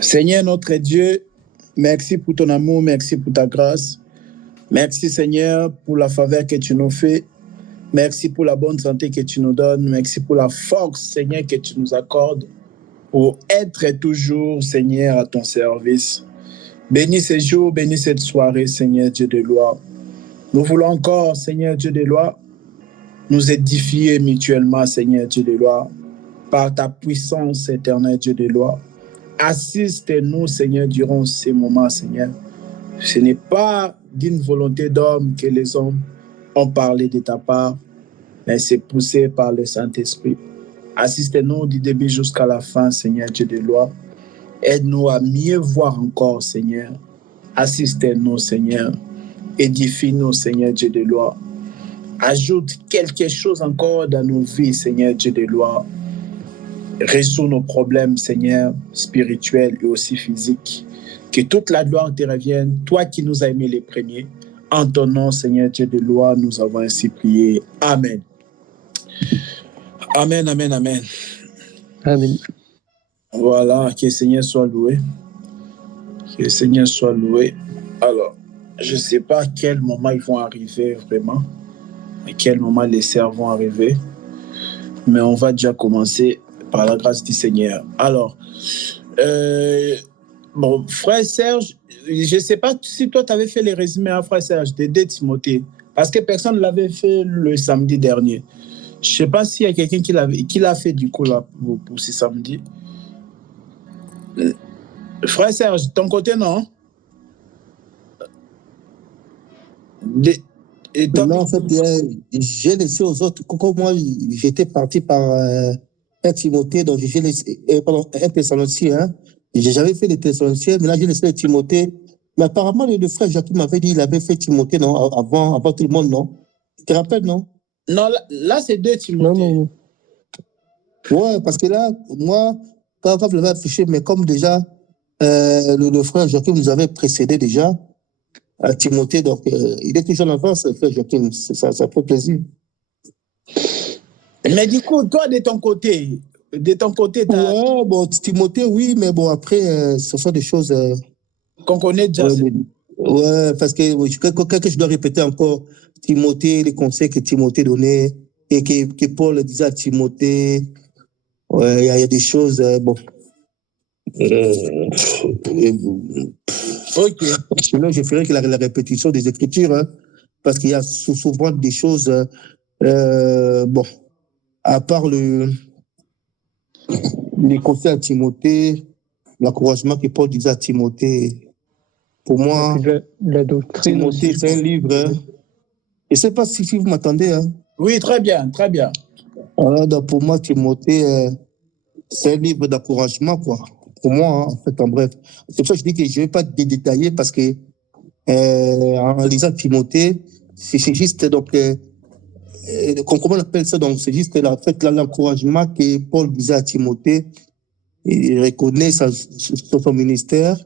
Seigneur notre Dieu, merci pour ton amour, merci pour ta grâce. Merci Seigneur pour la faveur que tu nous fais. Merci pour la bonne santé que tu nous donnes. Merci pour la force, Seigneur, que tu nous accordes pour être toujours, Seigneur, à ton service. Bénis ces jours, bénis cette soirée, Seigneur Dieu de gloire. Nous voulons encore, Seigneur Dieu de gloire, nous édifier mutuellement, Seigneur Dieu de gloire, par ta puissance, éternelle Dieu de gloire. Assiste-nous, Seigneur, durant ces moments, Seigneur. Ce n'est pas d'une volonté d'homme que les hommes ont parlé de ta part, mais c'est poussé par le Saint-Esprit. Assiste-nous du début jusqu'à la fin, Seigneur Dieu de gloire. Aide-nous à mieux voir encore, Seigneur. Assiste-nous, Seigneur. Édifie-nous, Seigneur Dieu de gloire. Ajoute quelque chose encore dans nos vies, Seigneur Dieu de gloire. Résous nos problèmes, Seigneur, spirituels et aussi physiques. Que toute la gloire te revienne, toi qui nous as aimés les premiers. En ton nom, Seigneur Dieu de gloire, nous avons ainsi prié. Amen. Amen, amen, amen. Amen. Voilà, que le Seigneur soit loué. Que le Seigneur soit loué. Alors, je ne sais pas à quel moment ils vont arriver vraiment, à quel moment les sœurs vont arriver, mais on va déjà commencer par la grâce du Seigneur. Alors, bon, frère Serge, je ne sais pas si toi, tu avais fait les résumés à frère Serge de 2 Timothée, parce que personne ne l'avait fait le samedi dernier. Je ne sais pas s'il y a quelqu'un qui l'a fait du coup là, pour ce samedi. Frère Serge, ton côté, non? Non, en fait, j'ai laissé aux autres. Comme moi, j'étais parti par 1 Timothée, donc j'ai laissé, pardon, 1 Thessaloniciens. Hein. J'ai jamais fait les Thessaloniciens, mais là, j'ai laissé Timothée. Mais apparemment, le frère Jacques m'avait dit qu'il avait fait Timothée, non, avant tout le monde, non? Tu te rappelles, non? Non, là c'est 2 Timothée. Non. Ouais, parce que là, moi, quand je l'avais affiché, mais comme déjà, le frère Joachim nous avait précédé déjà à Timothée, donc il est toujours en avance, le frère Joachim, ça fait plaisir. Mais du coup, toi, de ton côté, ouais, bon, Timothée, oui, mais bon, après, ce sont des choses qu'on connaît déjà. Ouais, parce que je dois répéter encore, Timothée, les conseils que Timothée donnait et que Paul disait à Timothée, ouais, il y a des choses, bon. Ok. Sinon, je ferai que la répétition des Écritures, hein, parce qu'il y a souvent des choses, bon, à part les conseils à Timothée, l'encouragement que Paul disait à Timothée, pour moi, la doctrine Timothée, aussi, c'est un livre. Hein. Je ne sais pas si vous m'entendez. Hein. Oui, très bien, très bien. Alors, donc pour moi, Timothée, c'est un livre d'encouragement, quoi. Pour moi, hein, en fait, en bref. C'est pour ça que je dis que je ne vais pas détailler parce que en lisant Timothée, c'est juste, donc, comment on appelle ça? Donc, c'est juste l'encouragement que Paul disait à Timothée. Il reconnaît son ministère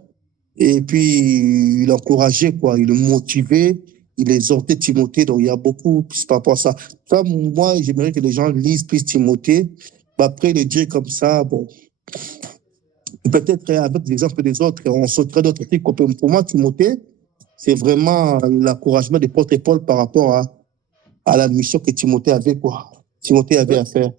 et puis il encourageait, quoi. Il le motivait, il exhortait Timothée. Donc, il y a beaucoup plus par rapport à ça. Ça, moi, j'aimerais que les gens lisent plus Timothée. Après, le dire comme ça, bon, peut-être avec l'exemple des autres, on sauterait d'autres trucs. Pour moi, Timothée, c'est vraiment l'encouragement de l'apôtre Paul par rapport à la mission que Timothée avait, quoi. Timothée avait à faire.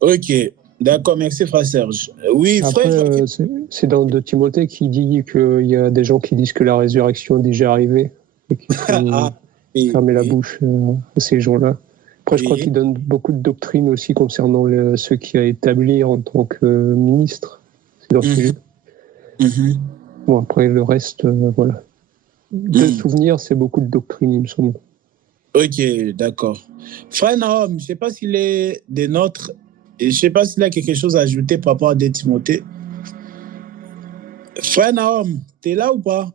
Ok, d'accord, merci frère Serge. Oui, après, frère. C'est dans 2 Timothée qui dit qu'il y a des gens qui disent que la résurrection est déjà arrivée et qu'il faut fermer la bouche à ces gens-là. Après, je crois qu'il donne beaucoup de doctrines aussi concernant ceux qui a établi en tant que ministre. C'est dans ce livre. Bon, après, le reste, voilà. De souvenirs, c'est beaucoup de doctrines, il me semble. Ok, d'accord. Frère Nahum, je ne sais pas s'il est des nôtres, et je ne sais pas s'il a quelque chose à ajouter par rapport à 2 Timothée. Frère Nahum, tu es là ou pas?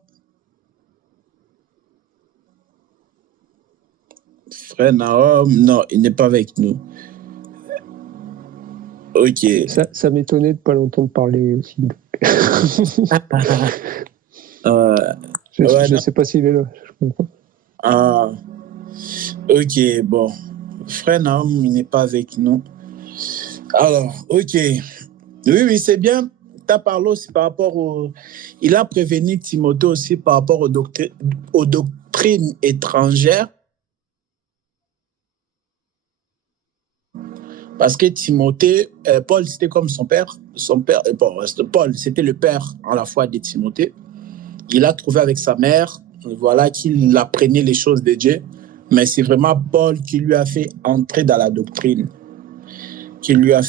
Frère Nahum, non, il n'est pas avec nous. Ok. Ça m'étonnait de ne pas l'entendre parler aussi. Je ne sais pas s'il est là. Je comprends. Ah, ok, bon. Frère Nahum, il n'est pas avec nous. Alors, ok. Oui, c'est bien tu as parlé aussi par rapport au... Il a prévenu Timothée aussi par rapport aux doctrines étrangères. Parce que Timothée, Paul, c'était comme son père. Paul, c'était le père à la fois de Timothée. Il a trouvé avec sa mère, voilà, qu'il apprenait les choses de Dieu. Mais c'est vraiment Paul qui lui a fait entrer dans la doctrine. Qui lui a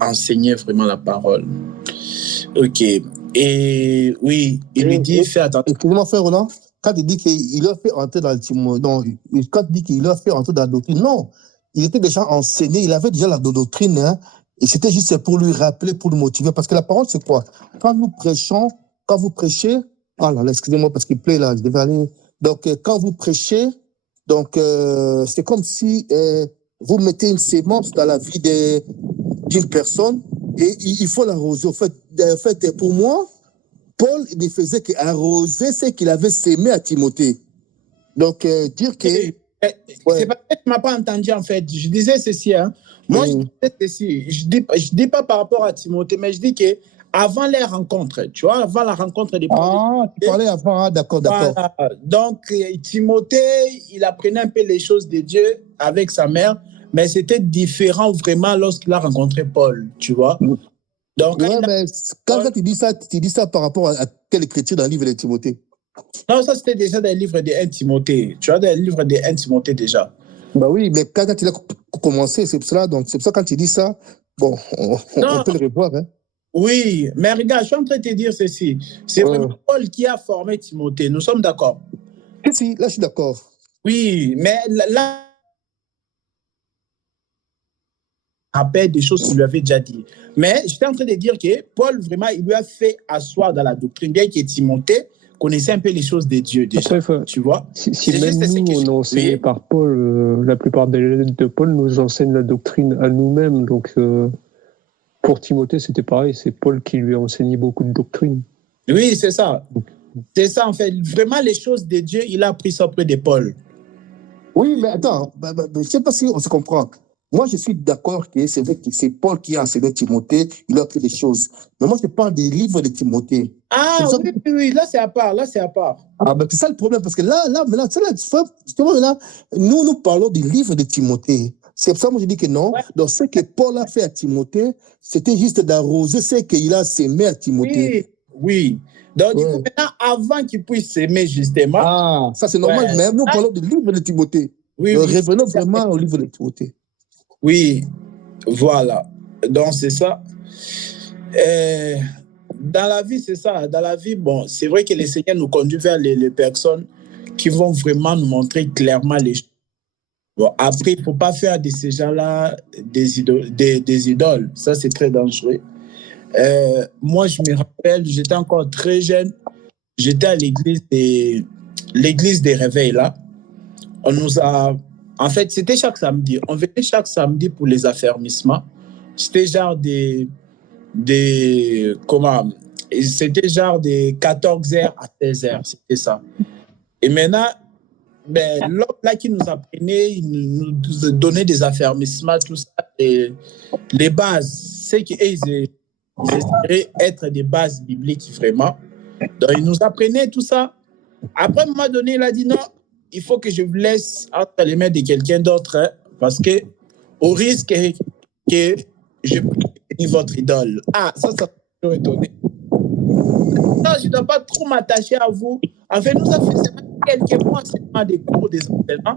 enseigné vraiment la parole. Ok. Et oui, il lui dit, fais attention. Excusez-moi, frère Roland, quand il dit qu'il a fait entrer dans le Timothée, non, quand il dit qu'il a fait entrer dans la doctrine, non, il était déjà enseigné, il avait déjà la doctrine, hein, et c'était juste pour lui rappeler, pour le motiver, parce que la parole, c'est quoi? Quand vous prêchez, ah là, excusez-moi, parce qu'il plaît là, je devais aller. Donc, quand vous prêchez, donc, c'est comme si vous mettez une sémence dans la vie d'une personne et il faut l'arroser. En fait, pour moi, Paul ne faisait qu'arroser ce qu'il avait sémé à Timothée. Donc, dire que... C'est pas que tu ne m'as pas entendu, en fait. Je disais ceci, hein. Moi, je disais ceci. Je dis pas par rapport à Timothée, mais je dis que avant les rencontres, tu vois, avant la rencontre des tu parlais avant, d'accord. Voilà. Donc, Timothée, il apprenait un peu les choses de Dieu avec sa mère, mais c'était différent vraiment lorsqu'il a rencontré Paul, tu vois. Donc, mais quand tu dis ça par rapport à quelle écriture dans le livre de Timothée? Non, ça c'était déjà dans le livre de 1 Timothée. Tu vois, dans le livre de 1 Timothée déjà. Bah oui, mais quand il a commencé, c'est pour ça. Donc, c'est pour ça quand tu dis ça, bon, on peut le revoir, hein. Oui, mais regarde, je suis en train de te dire ceci. C'est vraiment Paul qui a formé Timothée. Nous sommes d'accord? Si, là, je suis d'accord. Oui, mais là, rappelle des choses qu'il lui avait déjà dit. Mais j'étais en train de dire que Paul, vraiment, il lui a fait asseoir dans la doctrine, bien que Timothée connaissait un peu les choses de Dieu déjà. Après, tu vois? Si même nous, on est enseigné par Paul, la plupart des lettres de Paul nous enseignent la doctrine à nous-mêmes. Donc, pour Timothée, c'était pareil. C'est Paul qui lui a enseigné beaucoup de doctrine. Oui, c'est ça. C'est ça, en fait. Vraiment, les choses de Dieu, il a appris ça auprès de Paul. Oui, mais attends, je ne sais pas si on se comprend. Moi, je suis d'accord que c'est vrai que c'est Paul qui a enseigné Timothée, il a appris des choses. Mais moi, je parle des livres de Timothée. Ah, oui, là, c'est à part, Ah, ben, c'est ça le problème, parce que maintenant, justement, là, nous parlons des livres de Timothée. C'est pour ça que moi, je dis que non. Ouais. Donc, ce que Paul a fait à Timothée, c'était juste d'arroser ce qu'il a sémé à Timothée. Oui. Donc, du coup, maintenant, avant qu'il puisse s'aimer, justement... Ah, ça, c'est normal. Mais nous parlons du livre de Timothée. Oui, revenons vraiment au livre de Timothée. Oui, voilà. Donc, c'est ça. Dans la vie, c'est ça. Dans la vie, bon, c'est vrai que le Seigneur nous conduit vers les personnes qui vont vraiment nous montrer clairement les choses. Bon, après, il ne faut pas faire de ces gens-là des idoles. Ça, c'est très dangereux. Moi, je me rappelle, j'étais encore très jeune. J'étais à l'église des réveils, là. On nous a... En fait, c'était chaque samedi. On venait chaque samedi pour les affermissements. C'était genre comment? C'était genre de 14h à 16h. C'était ça. Et maintenant, l'homme là qui nous apprenait, il nous donnait des affermissements, tout ça. Et les bases, c'est qu'ils essaieraient être des bases bibliques vraiment. Donc, il nous apprenait tout ça. Après, à un moment donné, il a dit non, il faut que je vous laisse entre les mains de quelqu'un d'autre, hein, parce que au risque que je bénisse votre idole. Ah, ça m'a toujours étonné. Non, je ne dois pas trop m'attacher à vous. En fait, nous avons fait quelques mois seulement des cours, des enseignements.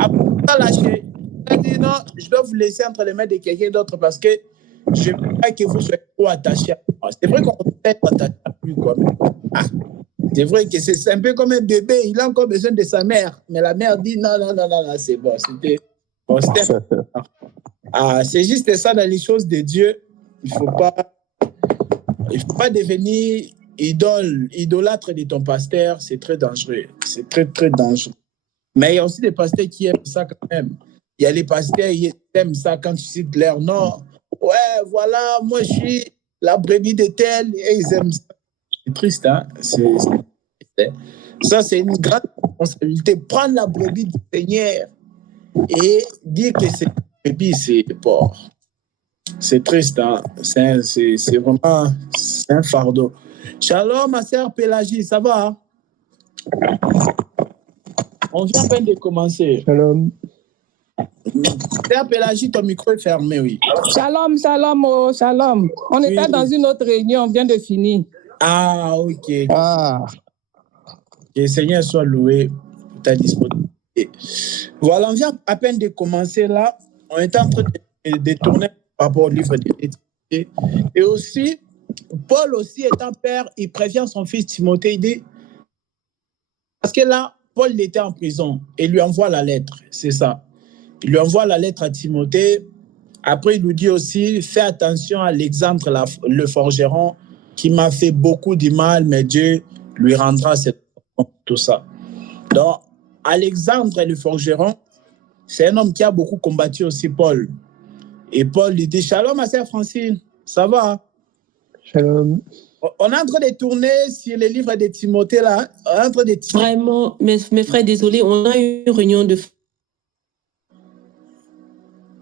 Après, on a lâché. Il a dit non, je dois vous laisser entre les mains de quelqu'un d'autre parce que je ne veux pas que vous soyez trop attachés à moi. C'est vrai qu'on peut être attaché à lui, quoi. Ah. C'est vrai que c'est un peu comme un bébé, il a encore besoin de sa mère. Mais la mère dit non, c'est bon. C'est juste ça dans les choses de Dieu. Il ne faut pas devenir idolâtre de ton pasteur. C'est très dangereux. C'est très, très dangereux. Mais il y a aussi des pasteurs qui aiment ça quand même. Il y a les pasteurs qui aiment ça quand tu cites leur nom. Ouais, voilà, moi je suis la brebis de tel. Et ils aiment ça. C'est triste, hein? Ça, c'est une grande responsabilité. Prendre la brebis du Seigneur et dire que c'est brebis, c'est porc. C'est triste, hein? C'est vraiment un fardeau. Shalom, ma sœur Pélagie, ça va? On vient à peine de commencer. Shalom. Sœur Pélagie, ton micro est fermé, oui. Shalom, shalom, oh, shalom. On était dans une autre réunion, on vient de finir. Ah, ok. Ah, Que le Seigneur soit loué pour ta disponibilité. Voilà, on vient à peine de commencer là. On est en train de tourner par rapport au livre de Timothée. Et aussi, Paul aussi étant père, il prévient son fils Timothée, il dit, parce que là, Paul il était en prison et il lui envoie la lettre, c'est ça. Il lui envoie la lettre à Timothée. Après, il lui dit aussi, fais attention à Alexandre, le forgeron, qui m'a fait beaucoup de mal, mais Dieu lui rendra tout ça. Donc, Alexandre le forgeron, c'est un homme qui a beaucoup combattu aussi Paul. Et Paul lui dit, shalom, ma sœur Francine, ça va? Shalom. On est en train de tourner sur les livres de Timothée, là. On est en train de... Vraiment, mes frères, désolé, on a eu une réunion de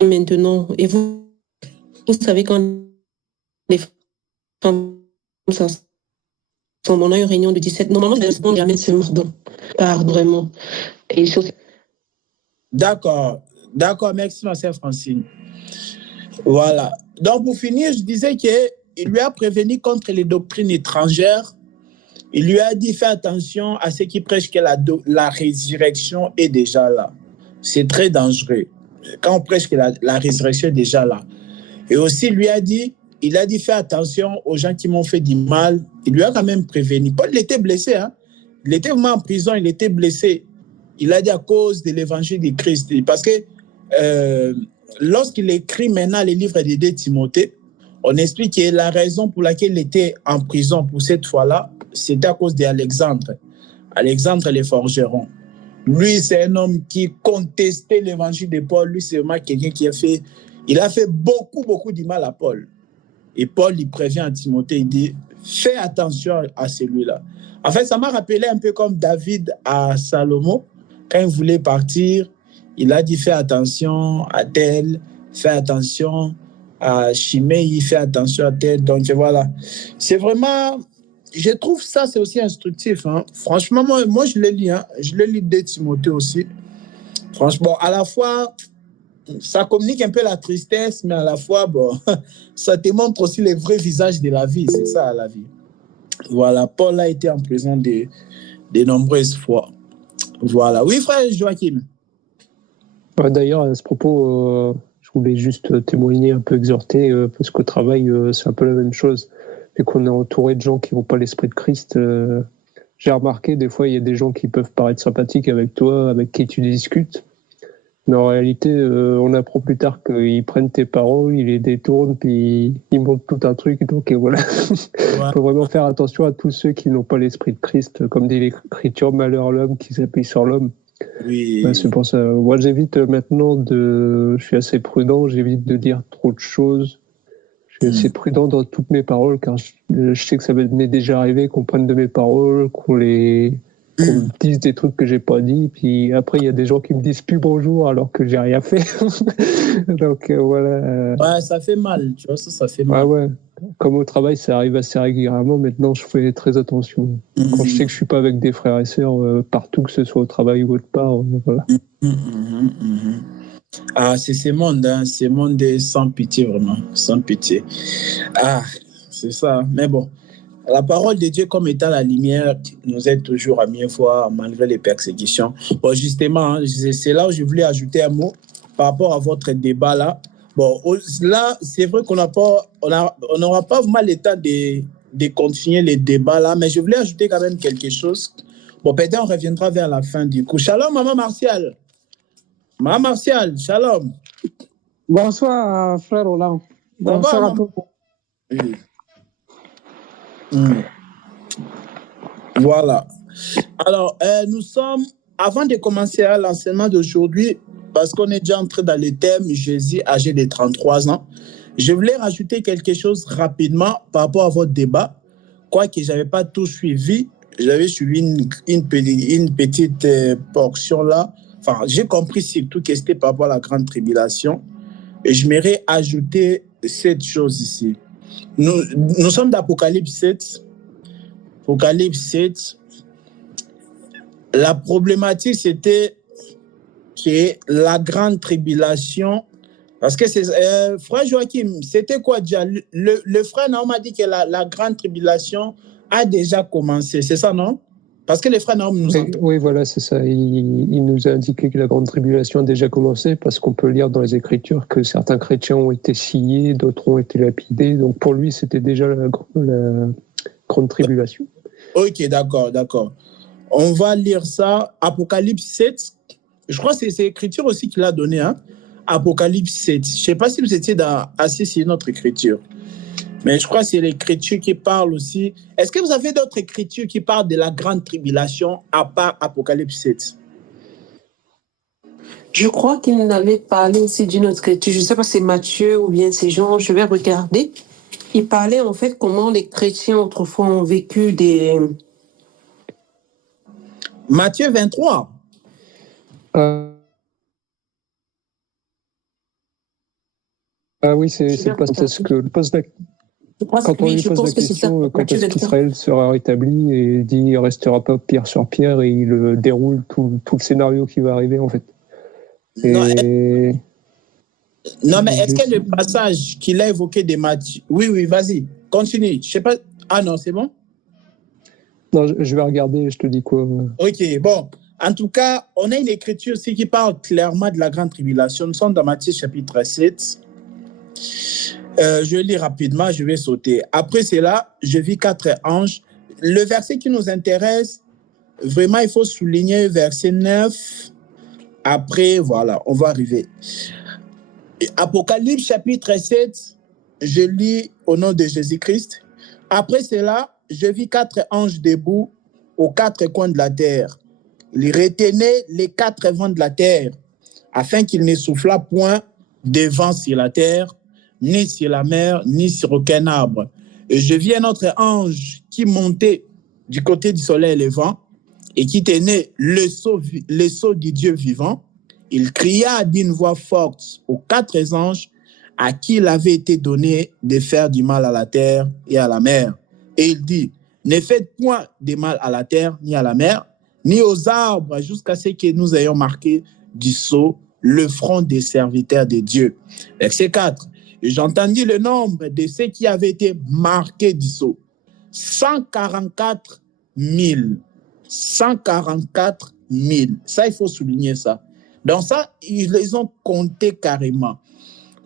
maintenant. Et vous savez, quand les femmes on a eu une réunion de 17. Normalement, je ne réponds jamais ce mordant. Pardon, vraiment. Et D'accord, merci, ma sœur Francine. Voilà. Donc, pour finir, je disais qu'il lui a prévenu contre les doctrines étrangères. Il lui a dit, fais attention à ceux qui prêchent que la résurrection est déjà là. C'est très dangereux. Quand on prêche que la résurrection est déjà là. Et aussi, il a dit, fais attention aux gens qui m'ont fait du mal. Il lui a quand même prévenu. Paul, il était blessé. Hein? Il était vraiment en prison, il était blessé. Il a dit à cause de l'évangile de Christ. Parce que lorsqu'il écrit maintenant les livres de Timothée, on explique que la raison pour laquelle il était en prison pour cette fois-là, c'était à cause d'Alexandre. Alexandre le forgeron. Lui, c'est un homme qui contestait l'évangile de Paul. Lui, c'est vraiment quelqu'un qui a fait beaucoup de mal à Paul. Et Paul, il prévient à Timothée, il dit, fais attention à celui-là. En fait, ça m'a rappelé un peu comme David à Salomon. Quand il voulait partir, il a dit, fais attention à tel, fais attention à Shimei, fais attention à tel. Donc voilà, c'est vraiment, je trouve ça, c'est aussi instructif. Hein. Franchement, moi je le lis. Hein. Je le lis de Timothée aussi. Franchement, à la fois, ça communique un peu la tristesse, mais à la fois, bon, ça te montre aussi les vrais visages de la vie. C'est ça, la vie. Voilà, Paul a été en prison de nombreuses fois. Voilà. Oui, frère Joachim. D'ailleurs, à ce propos, je voulais juste témoigner, un peu exhorter, parce qu'au travail, c'est un peu la même chose. Et qu'on est entouré de gens qui n'ont pas l'esprit de Christ, j'ai remarqué, des fois, il y a des gens qui peuvent paraître sympathiques avec toi, avec qui tu discutes. Mais en réalité, on apprend plus tard qu'ils prennent tes paroles, ils les détournent, puis ils montent tout un truc. Donc voilà, il faut vraiment faire attention à tous ceux qui n'ont pas l'esprit de Christ. Comme dit l'Écriture, malheur à l'homme qui s'appuie sur l'homme. Oui. C'est pour ça. Moi, j'évite maintenant je suis assez prudent, j'évite de dire trop de choses. Je suis assez prudent dans toutes mes paroles, car je sais que ça m'est déjà arrivé qu'on prenne de mes paroles, qu'on me dise des trucs que j'ai pas dit, puis après il y a des gens qui me disent plus bonjour alors que j'ai rien fait. Donc voilà. Ouais, ça fait mal, tu vois, ça fait mal. Ouais. Comme au travail, ça arrive assez régulièrement. Maintenant, je fais très attention. Quand je sais que je suis pas avec des frères et sœurs partout, que ce soit au travail ou autre part, voilà. Ah, c'est ce monde, hein. Ce monde est sans pitié, vraiment, sans pitié. Ah, c'est ça. Mais bon, la parole de Dieu, comme étant la lumière, nous aide toujours à mieux voir malgré les persécutions. Bon, justement, hein, c'est là où je voulais ajouter un mot par rapport à votre débat là. Bon, là, c'est vrai qu'on n'aura pas vraiment l'état de continuer les débats là, mais je voulais ajouter quand même quelque chose. Bon, peut-être on reviendra vers la fin du coup. Shalom, maman Martial. Maman Martial, shalom. Bonsoir, frère Roland. Bonsoir à tous. Voilà. Alors, nous sommes, avant de commencer l'enseignement d'aujourd'hui, parce qu'on est déjà entré dans le thème Jésus âgé de 33 ans, je voulais rajouter quelque chose rapidement par rapport à votre débat. Quoique je n'avais pas tout suivi, j'avais suivi une petite portion là. Enfin, j'ai compris surtout que c'était par rapport à la grande tribulation. Et je m'aimerais ajouter cette chose ici. Nous sommes d'Apocalypse 7. Apocalypse 7. La problématique, c'était que la grande tribulation. Parce que c'est, frère Joachim, c'était quoi déjà? Le frère Naom a dit que la grande tribulation a déjà commencé. C'est ça, non? Parce que les frères Naom nous ont... Oui, voilà, c'est ça. Il nous a indiqué que la grande tribulation a déjà commencé parce qu'on peut lire dans les Écritures que certains chrétiens ont été sciés, d'autres ont été lapidés. Donc pour lui, c'était déjà la grande tribulation. Ok, d'accord. On va lire ça. Apocalypse 7. Je crois que c'est l'écriture aussi qu'il a donné. Hein? Apocalypse 7. Je ne sais pas si vous étiez assis sur notre écriture. Mais je crois que c'est l'écriture qui parle aussi. Est-ce que vous avez d'autres écritures qui parlent de la grande tribulation à part Apocalypse 7? Je crois qu'il avait parlé aussi d'une autre écriture. Je ne sais pas si c'est Matthieu ou bien c'est Jean. Je vais regarder. Il parlait en fait comment les chrétiens autrefois ont vécu des... Matthieu 23. Oui, c'est le poste quand on lui pose la question quand est-ce qu'Israël sera rétabli, et il dit il ne restera pas pierre sur pierre, et il déroule tout le scénario qui va arriver en fait. Non, mais est-ce que le passage qu'il a évoqué de Matthieu... Oui, vas-y, continue. Je sais pas... Ah non, c'est bon? Non, je vais regarder, je te dis quoi. Ok, bon. En tout cas, on a une écriture aussi qui parle clairement de la grande tribulation. Nous sommes dans Matthieu chapitre 7. Je lis rapidement, je vais sauter. Après cela, je vis 4 anges. Le verset qui nous intéresse, vraiment, il faut souligner verset 9. Après, voilà, on va arriver. Apocalypse chapitre 7, je lis au nom de Jésus-Christ. Après cela, je vis 4 anges debout aux 4 coins de la terre. Ils retenaient les 4 vents de la terre, afin qu'il ne soufflât point de vent sur la terre, ni sur la mer, ni sur aucun arbre. Et je vis un autre ange qui montait du côté du soleil levant et qui tenait le sceau du Dieu vivant. Il cria d'une voix forte aux 4 anges à qui il avait été donné de faire du mal à la terre et à la mer. Et il dit, ne faites point de mal à la terre, ni à la mer, ni aux arbres, jusqu'à ce que nous ayons marqué du sceau le front des serviteurs de Dieu. Verset 4. J'entendis le nombre de ceux qui avaient été marqués du sceau. 144 000. 144 000. Ça, il faut souligner ça. Donc ça, ils les ont comptés carrément.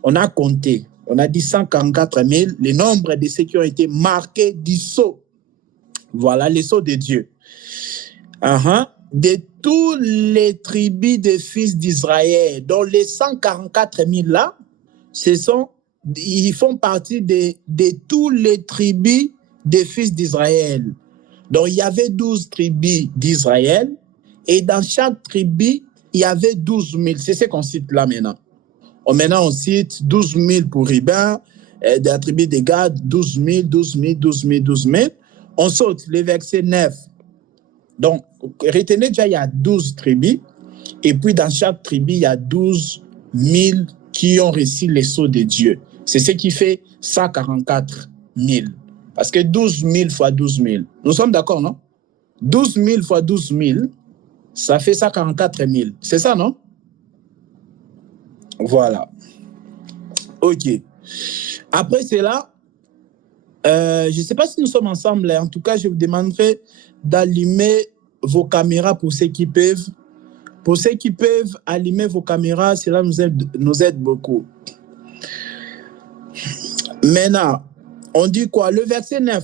On a compté. On a dit 144 000, le nombre de ceux qui ont été marqués du sceau. Voilà, le sceau de Dieu. De tous les tribus des fils d'Israël, dont les 144 000 là, ils font partie de tous les tribus des fils d'Israël. Donc, il y avait 12 tribus d'Israël, et dans chaque tribu, il y avait 12 000. C'est ce qu'on cite là maintenant. Maintenant, on cite 12 000 pour Ruben, de la tribu de Gad, 12 000, 12 000, 12 000, 12 000. On saute le verset 9. Donc, retenez déjà, il y a 12 tribus, et puis dans chaque tribu, il y a 12 000 qui ont reçu les sceaux de Dieu. C'est ce qui fait 144 000. Parce que 12 000 fois 12 000. Nous sommes d'accord, non? 12 000 fois 12 000, ça fait 144 000. C'est ça, non? Voilà. OK. Après cela, je ne sais pas si nous sommes ensemble. En tout cas, je vous demanderai d'allumer vos caméras pour ceux qui peuvent. Pour ceux qui peuvent allumer vos caméras, cela nous aide beaucoup. Maintenant, on dit quoi? Le verset 9.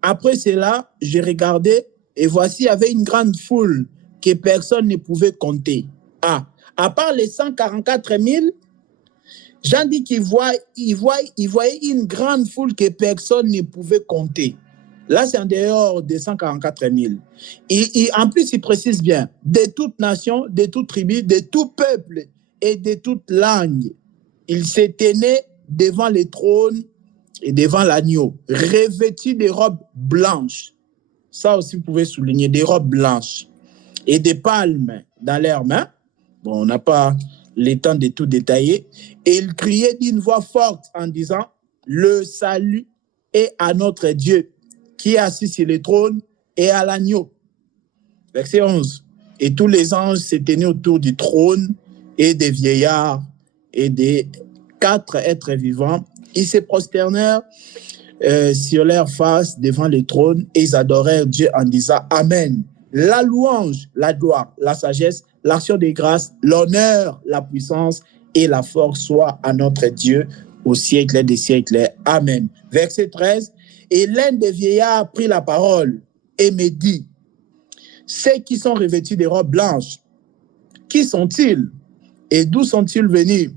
Après cela, j'ai regardé et voici, il y avait une grande foule que personne ne pouvait compter. À part les 144 000, Jean dit qu'il voyait une grande foule que personne ne pouvait compter. Là, c'est en dehors des 144 000. En plus, il précise bien, de toute nation, de toute tribu, de tout peuple et de toute langue. Il se tenait devant le trône et devant l'agneau, revêtus de robes blanches. Ça aussi, vous pouvez souligner, des robes blanches et des palmes dans leurs mains. Bon, on n'a pas le temps de tout détailler. Et il criait d'une voix forte en disant, le salut est à notre Dieu qui est assis sur le trône et à l'agneau. Verset 11. Et tous les anges se tenaient autour du trône et des vieillards et des 4 êtres vivants. Ils se prosternèrent sur leur face devant le trône et ils adorèrent Dieu en disant Amen. La louange, la gloire, la sagesse, l'action des grâces, l'honneur, la puissance et la force soient à notre Dieu au siècle des siècles. Amen. Verset 13. Et l'un des vieillards prit la parole et me dit, ceux qui sont revêtus de robes blanches, qui sont-ils et d'où sont-ils venus?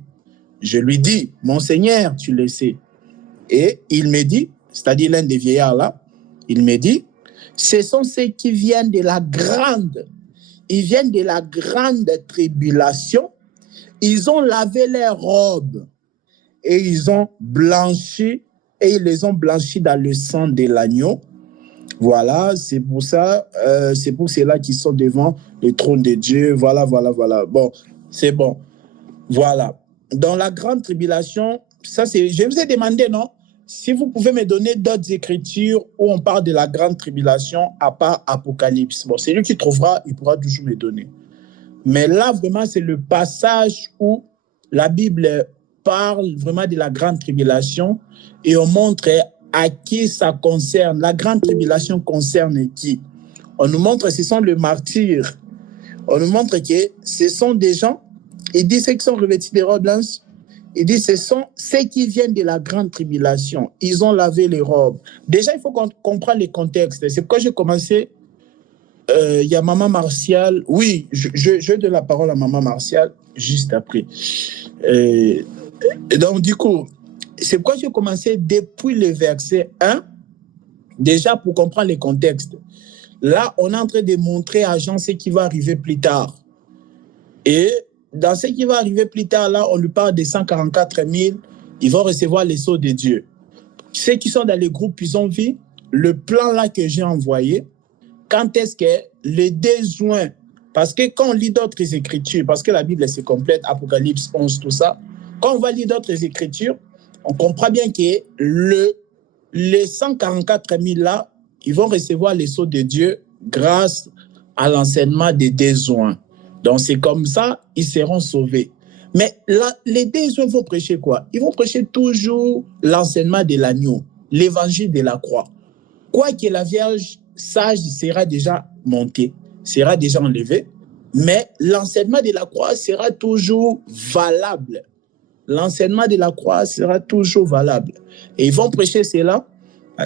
Je lui dis, mon Seigneur, tu le sais. Et il me dit, c'est-à-dire l'un des vieillards là, il me dit, ce sont ceux qui viennent de la grande, ils viennent de la grande tribulation, ils ont lavé leurs robes et ils ont blanchi, et ils les ont blanchis dans le sang de l'agneau. Voilà, c'est pour ça, c'est pour cela qu'ils sont devant le trône de Dieu. Voilà. Bon, c'est bon. Voilà. Dans la grande tribulation, ça c'est, je vous ai demandé, non? Si vous pouvez me donner d'autres écritures où on parle de la grande tribulation à part Apocalypse. Bon, c'est lui qui trouvera, il pourra toujours me donner. Mais là, vraiment, c'est le passage où la Bible parle vraiment de la grande tribulation et on montre à qui ça concerne. La grande tribulation concerne qui? On nous montre que ce sont les martyrs. On nous montre que ce sont des gens, il dit ceux qui sont revêtus de robes blanches, il dit ce sont ceux qui viennent de la grande tribulation. Ils ont lavé les robes. Déjà, il faut qu'on comprenne le contexte. C'est pourquoi j'ai commencé. Il y a Maman Martial. Oui, je donne la parole à Maman Martial juste après. Et donc, du coup, c'est pourquoi j'ai commencé depuis le verset 1, déjà pour comprendre le contexte. Là, on est en train de montrer à Jean ce qui va arriver plus tard. Et dans ce qui va arriver plus tard, là, on lui parle des 144 000, ils vont recevoir les sceaux de Dieu. Ceux qui sont dans les groupes, ils ont vu le plan là que j'ai envoyé. Quand est-ce que le 2 juin, parce que quand on lit d'autres écritures, parce que la Bible c'est complète, Apocalypse 11, tout ça, quand on va lire d'autres écritures, on comprend bien que les 144 000 là, ils vont recevoir les sceaux de Dieu grâce à l'enseignement des 2 juin. Donc c'est comme ça, ils seront sauvés. Mais là, les 2 juin vont prêcher quoi? Ils vont prêcher toujours l'enseignement de l'agneau, l'évangile de la croix. Quoi que la Vierge sage sera déjà montée, sera déjà enlevée, mais l'enseignement de la croix sera toujours valable. L'enseignement de la croix sera toujours valable. Et ils vont prêcher cela.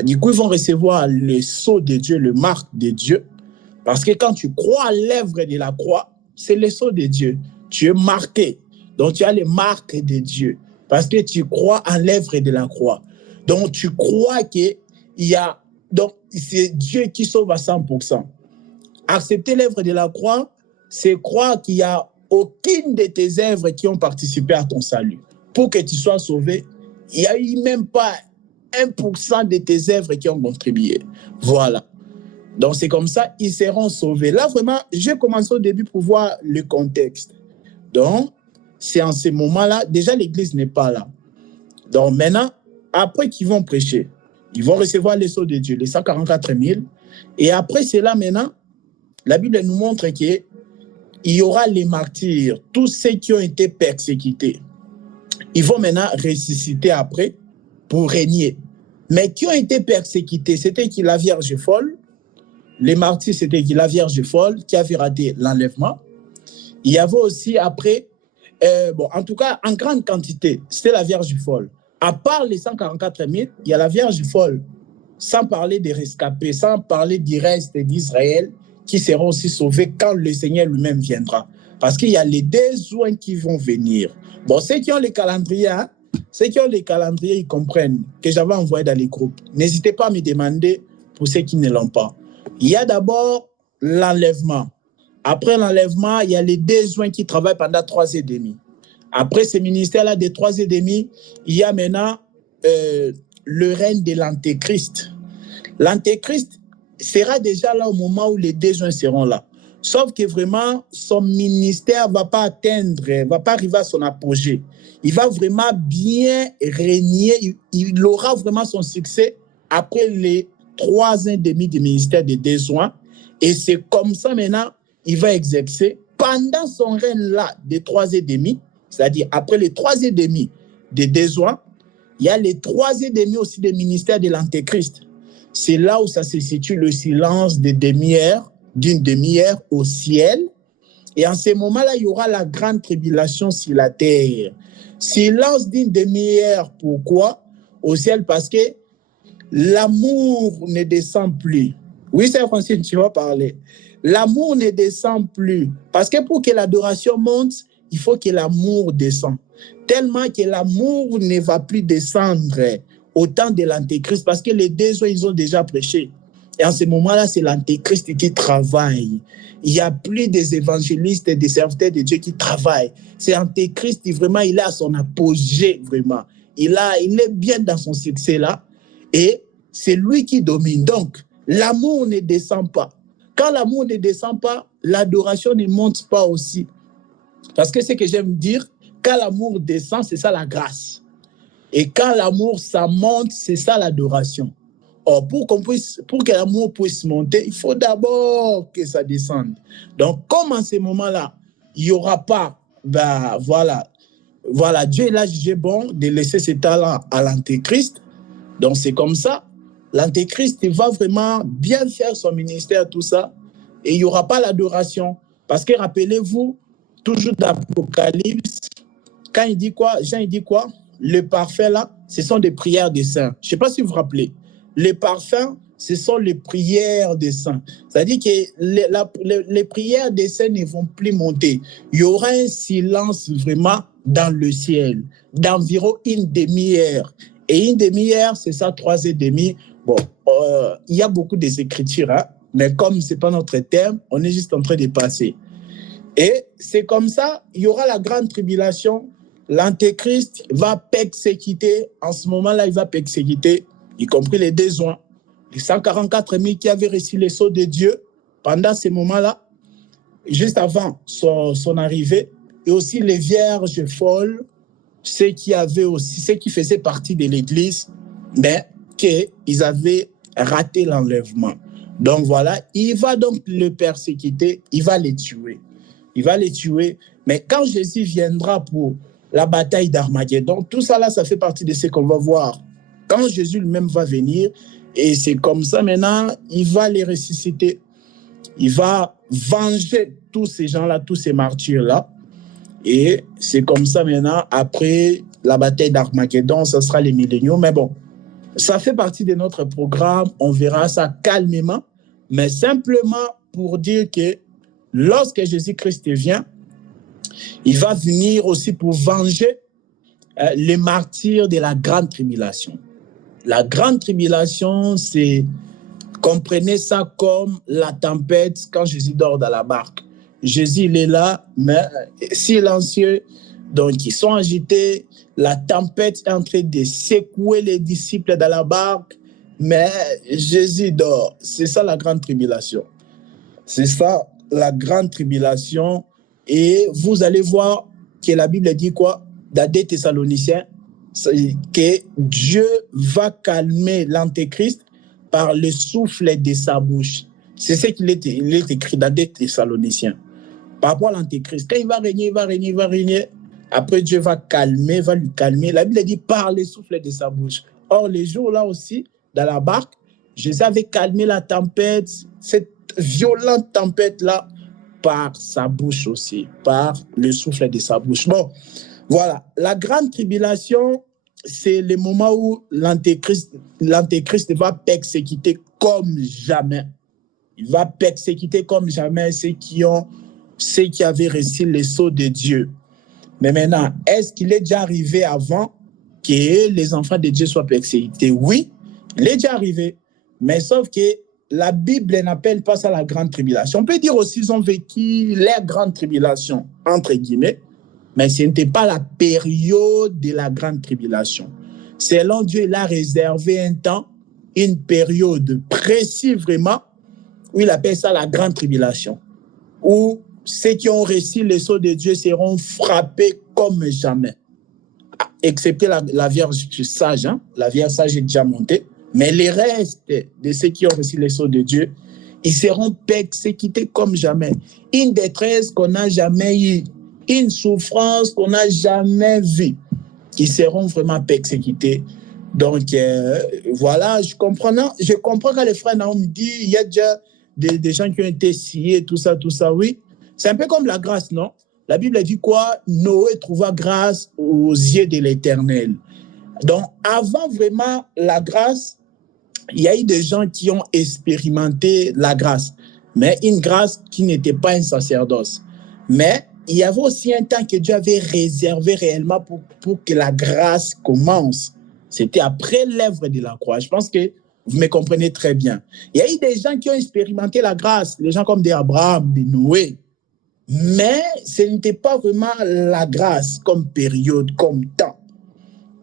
Du coup, ils vont recevoir le sceau de Dieu, le marque de Dieu. Parce que quand tu crois à l'œuvre de la croix, c'est le sceau de Dieu. Tu es marqué. Donc, tu as les marques de Dieu. Parce que tu crois à l'œuvre de la croix. Donc, tu crois qu'il y a... Donc, c'est Dieu qui sauve à 100%. Accepter l'œuvre de la croix, c'est croire qu'il n'y a aucune de tes œuvres qui ont participé à ton salut. Pour que tu sois sauvé, il n'y a eu même pas 1% de tes œuvres qui ont contribué. Voilà. Donc, c'est comme ça, ils seront sauvés. Là, vraiment, j'ai commencé au début pour voir le contexte. Donc, c'est en ce moment-là, déjà, l'Église n'est pas là. Donc, maintenant, après qu'ils vont prêcher, ils vont recevoir les sceaux de Dieu, les 144 000. Et après cela, maintenant, la Bible nous montre qu'il y aura les martyrs, tous ceux qui ont été persécutés. Ils vont maintenant ressusciter après pour régner. Mais qui ont été persécutés, c'était qui la Vierge folle. Les martyrs, c'était qui la Vierge folle qui avait raté l'enlèvement. Il y avait aussi après, en tout cas, en grande quantité, c'était la Vierge folle. À part les 144 000, il y a la Vierge folle, sans parler des rescapés, sans parler du reste d'Israël qui seront aussi sauvés quand le Seigneur lui-même viendra. Parce qu'il y a les 2 juin qui vont venir. Bon, ceux qui ont les calendriers, ils comprennent que j'avais envoyé dans les groupes. N'hésitez pas à me demander pour ceux qui ne l'ont pas. Il y a d'abord l'enlèvement. Après l'enlèvement, il y a les 2 juin qui travaillent pendant 3 ans et demi. Après ce ministère-là de 3 ans et demi, il y a maintenant le règne de l'Antéchrist. L'Antéchrist sera déjà là au moment où les 2 juin seront là. Sauf que vraiment, son ministère ne va pas atteindre, va pas arriver à son apogée. Il va vraiment bien régner, il aura vraiment son succès après les 3 ans et demi du ministère de Dézoin. Et c'est comme ça maintenant, il va exercer pendant son règne-là de 3 ans et demi, c'est-à-dire après les 3 ans et demi de Dézoin, il y a les 3 ans et demi aussi du ministère de l'Antéchrist. C'est là où ça se situe le silence de demi-heure, d'une demi-heure au ciel. Et en ce moment-là, il y aura la grande tribulation sur la terre. Silence d'une demi-heure, pourquoi? Au ciel, parce que l'amour ne descend plus. Oui, c'est Francine, tu vas parler. L'amour ne descend plus. Parce que pour que l'adoration monte, il faut que l'amour descende. Tellement que l'amour ne va plus descendre au temps de l'Antéchrist, parce que les deux, ils ont déjà prêché. Et en ce moment-là, c'est l'Antéchrist qui travaille. Il n'y a plus des évangélistes et des serviteurs de Dieu qui travaillent. C'est l'Antéchrist, vraiment, il est à son apogée, vraiment. Il est bien dans son succès-là. Et c'est lui qui domine. Donc, l'amour ne descend pas. Quand l'amour ne descend pas, l'adoration ne monte pas aussi. Parce que ce que j'aime dire, quand l'amour descend, c'est ça la grâce. Et quand l'amour, ça monte, c'est ça l'adoration. Or, pour que l'amour puisse monter, il faut d'abord que ça descende. Donc, comme en ce moment-là, il n'y aura pas, voilà, Dieu l'a jugé bon de laisser ce talent à l'Antéchrist. Donc, c'est comme ça. L'Antéchrist, il va vraiment bien faire son ministère, tout ça. Et il n'y aura pas l'adoration. Parce que, rappelez-vous, toujours d'Apocalypse, quand il dit quoi, Jean, il dit quoi? Le parfait, là, ce sont des prières des saints. Je ne sais pas si vous vous rappelez. Les parfums, ce sont les prières des saints. C'est-à-dire que les prières des saints ne vont plus monter. Il y aura un silence vraiment dans le ciel, d'environ une demi-heure. Et une demi-heure, c'est ça, 3 et demi. Bon, il y a beaucoup d'écritures, hein, mais comme ce n'est pas notre terme, on est juste en train de passer. Et c'est comme ça, il y aura la grande tribulation. L'Antéchrist va persécuter. En ce moment-là, il va persécuter, y compris les Dézoins, les 144 000 qui avaient reçu les sceaux de Dieu pendant ces moments-là, juste avant son arrivée, et aussi les vierges folles, ceux qui faisaient partie de l'Église, mais qu'ils avaient raté l'enlèvement. Donc voilà, il va donc le persécuter, il va les tuer. Il va les tuer, mais quand Jésus viendra pour la bataille d'Armageddon, tout ça là, ça fait partie de ce qu'on va voir. Quand Jésus lui-même va venir, et c'est comme ça maintenant, il va les ressusciter. Il va venger tous ces gens-là, tous ces martyrs-là. Et c'est comme ça maintenant, après la bataille d'Armageddon, ça sera les milléniaux. Mais bon, ça fait partie de notre programme. On verra ça calmement, mais simplement pour dire que lorsque Jésus-Christ vient, il va venir aussi pour venger les martyrs de la grande tribulation. La grande tribulation, c'est, comprenez ça comme la tempête quand Jésus dort dans la barque. Jésus, il est là, mais silencieux. Donc, ils sont agités. La tempête est en train de secouer les disciples dans la barque, mais Jésus dort. C'est ça la grande tribulation. C'est ça la grande tribulation. Et vous allez voir que la Bible dit quoi? Dans 2 Thessaloniciens, que Dieu va calmer l'Antéchrist par le souffle de sa bouche. C'est ce qu'il est écrit dans 2 Thessaloniciens. Par rapport à l'Antéchrist, quand il va régner, après Dieu va lui calmer. La Bible dit par le souffle de sa bouche. Or, les jours là aussi, dans la barque, Jésus avait calmé la tempête, cette violente tempête-là, par sa bouche aussi, par le souffle de sa bouche. Bon, voilà. La grande tribulation, c'est le moment où l'Antéchrist va persécuter comme jamais. Il va persécuter comme jamais ceux qui avaient reçu les sceaux de Dieu. Mais maintenant, est-ce qu'il est déjà arrivé avant que les enfants de Dieu soient persécutés? Oui, il est déjà arrivé. Mais sauf que la Bible n'appelle pas ça la grande tribulation. On peut dire aussi qu'ils ont vécu la grande tribulation, entre guillemets, mais ce n'était pas la période de la grande tribulation. Selon Dieu, il a réservé un temps, une période précise vraiment, où il appelle ça la grande tribulation. où ceux qui ont reçu le sceau de Dieu seront frappés comme jamais. Excepté la Vierge sage, hein? La Vierge sage est déjà montée. Mais les restes de ceux qui ont reçu le sceau de Dieu, ils seront persécutés comme jamais. Une détresse qu'on n'a jamais eue, une souffrance qu'on n'a jamais vue. Ils seront vraiment persécutés. Donc, voilà, je comprends quand les frères Naoum disent il y a déjà des gens qui ont été sciés, tout ça, oui. C'est un peu comme la grâce, non? La Bible dit quoi? Noé trouva grâce aux yeux de l'Éternel. Donc, avant vraiment la grâce, il y a eu des gens qui ont expérimenté la grâce, mais une grâce qui n'était pas un sacerdoce. Mais il y avait aussi un temps que Dieu avait réservé réellement pour que la grâce commence. C'était après l'œuvre de la croix. Je pense que vous me comprenez très bien. Il y a eu des gens qui ont expérimenté la grâce, les gens comme des Abraham, des Noé. Mais ce n'était pas vraiment la grâce comme période, comme temps.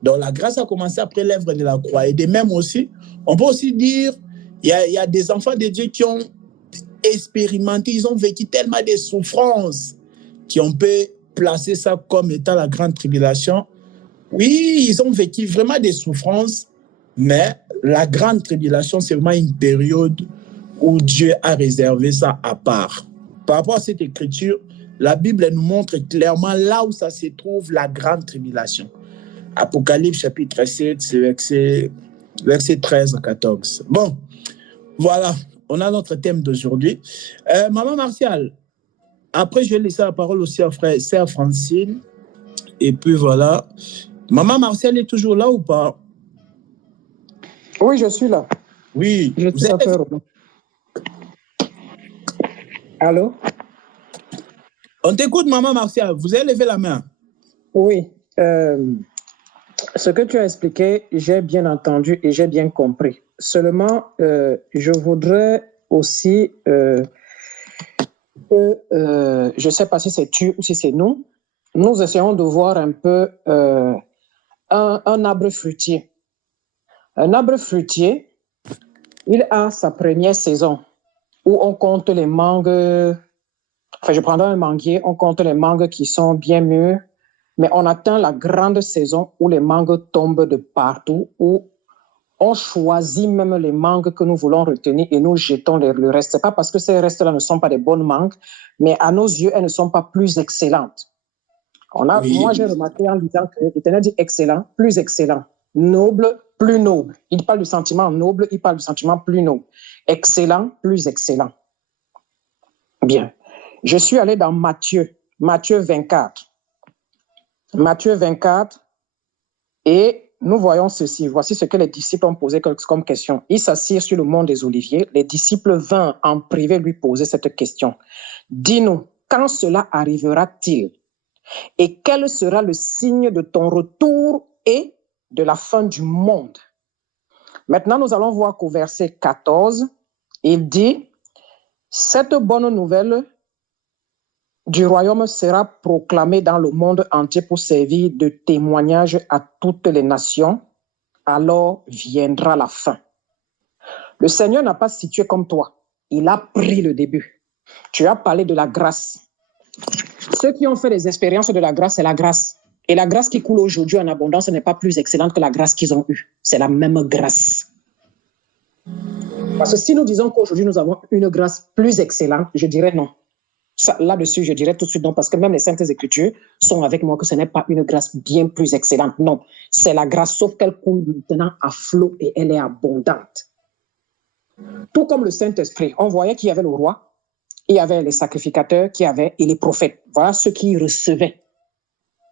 Donc la grâce a commencé après l'œuvre de la croix. Et de même aussi, on peut aussi dire, il y a des enfants de Dieu qui ont expérimenté, ils ont vécu tellement de souffrances qu'on peut placer ça comme étant la grande tribulation. Oui, ils ont vécu vraiment des souffrances, mais la grande tribulation, c'est vraiment une période où Dieu a réservé ça à part. Par rapport à cette écriture, la Bible nous montre clairement là où ça se trouve, la grande tribulation. Apocalypse chapitre 7, c'est verset 13 à 14. Bon, voilà, on a notre thème d'aujourd'hui. Maman Martial, après je vais laisser la parole aussi à sœur Francine. Et puis voilà. Maman Martial est toujours là ou pas? Oui, je suis là. Oui. Je suis là. Allô? On t'écoute, Maman Martial. Vous avez levé la main. Oui. Ce que tu as expliqué, j'ai bien entendu et j'ai bien compris. Seulement, je voudrais aussi je ne sais pas si c'est tu ou si c'est nous essayons de voir un peu un arbre fruitier. Un arbre fruitier, il a sa première saison où on compte les mangues. Enfin, je prendrai un manguier, on compte les mangues qui sont bien mûres, mais on atteint la grande saison où les mangues tombent de partout, où on choisit même les mangues que nous voulons retenir et nous jetons le reste. Ce n'est pas parce que ces restes-là ne sont pas des bonnes mangues, mais à nos yeux, elles ne sont pas plus excellentes. Moi, j'ai remarqué en disant que l'Éternel dit excellent, plus excellent, noble, plus noble. Il parle du sentiment noble, il parle du sentiment plus noble. Excellent, plus excellent. Bien. Je suis allé dans Matthieu 24. Matthieu 24, et nous voyons ceci. Voici ce que les disciples ont posé comme question. Ils s'assirent sur le mont des Oliviers. Les disciples vinrent en privé lui poser cette question. Dis-nous, quand cela arrivera-t-il? Et quel sera le signe de ton retour et de la fin du monde? Maintenant, nous allons voir qu'au verset 14, il dit, cette bonne nouvelle du royaume sera proclamée dans le monde entier pour servir de témoignage à toutes les nations. Alors viendra la fin. Le Seigneur n'a pas situé comme toi. Il a pris le début. Tu as parlé de la grâce. Ceux qui ont fait des expériences de la grâce, c'est la grâce. Et la grâce qui coule aujourd'hui en abondance n'est pas plus excellente que la grâce qu'ils ont eue. C'est la même grâce. Parce que si nous disons qu'aujourd'hui nous avons une grâce plus excellente, je dirais non. Là-dessus, je dirais tout de suite non, parce que même les Saintes Écritures sont avec moi que ce n'est pas une grâce bien plus excellente. Non, c'est la grâce, sauf qu'elle coule maintenant à flot et elle est abondante. Tout comme le Saint-Esprit, on voyait qu'il y avait le roi, il y avait les sacrificateurs et les prophètes. Voilà ceux qui recevaient.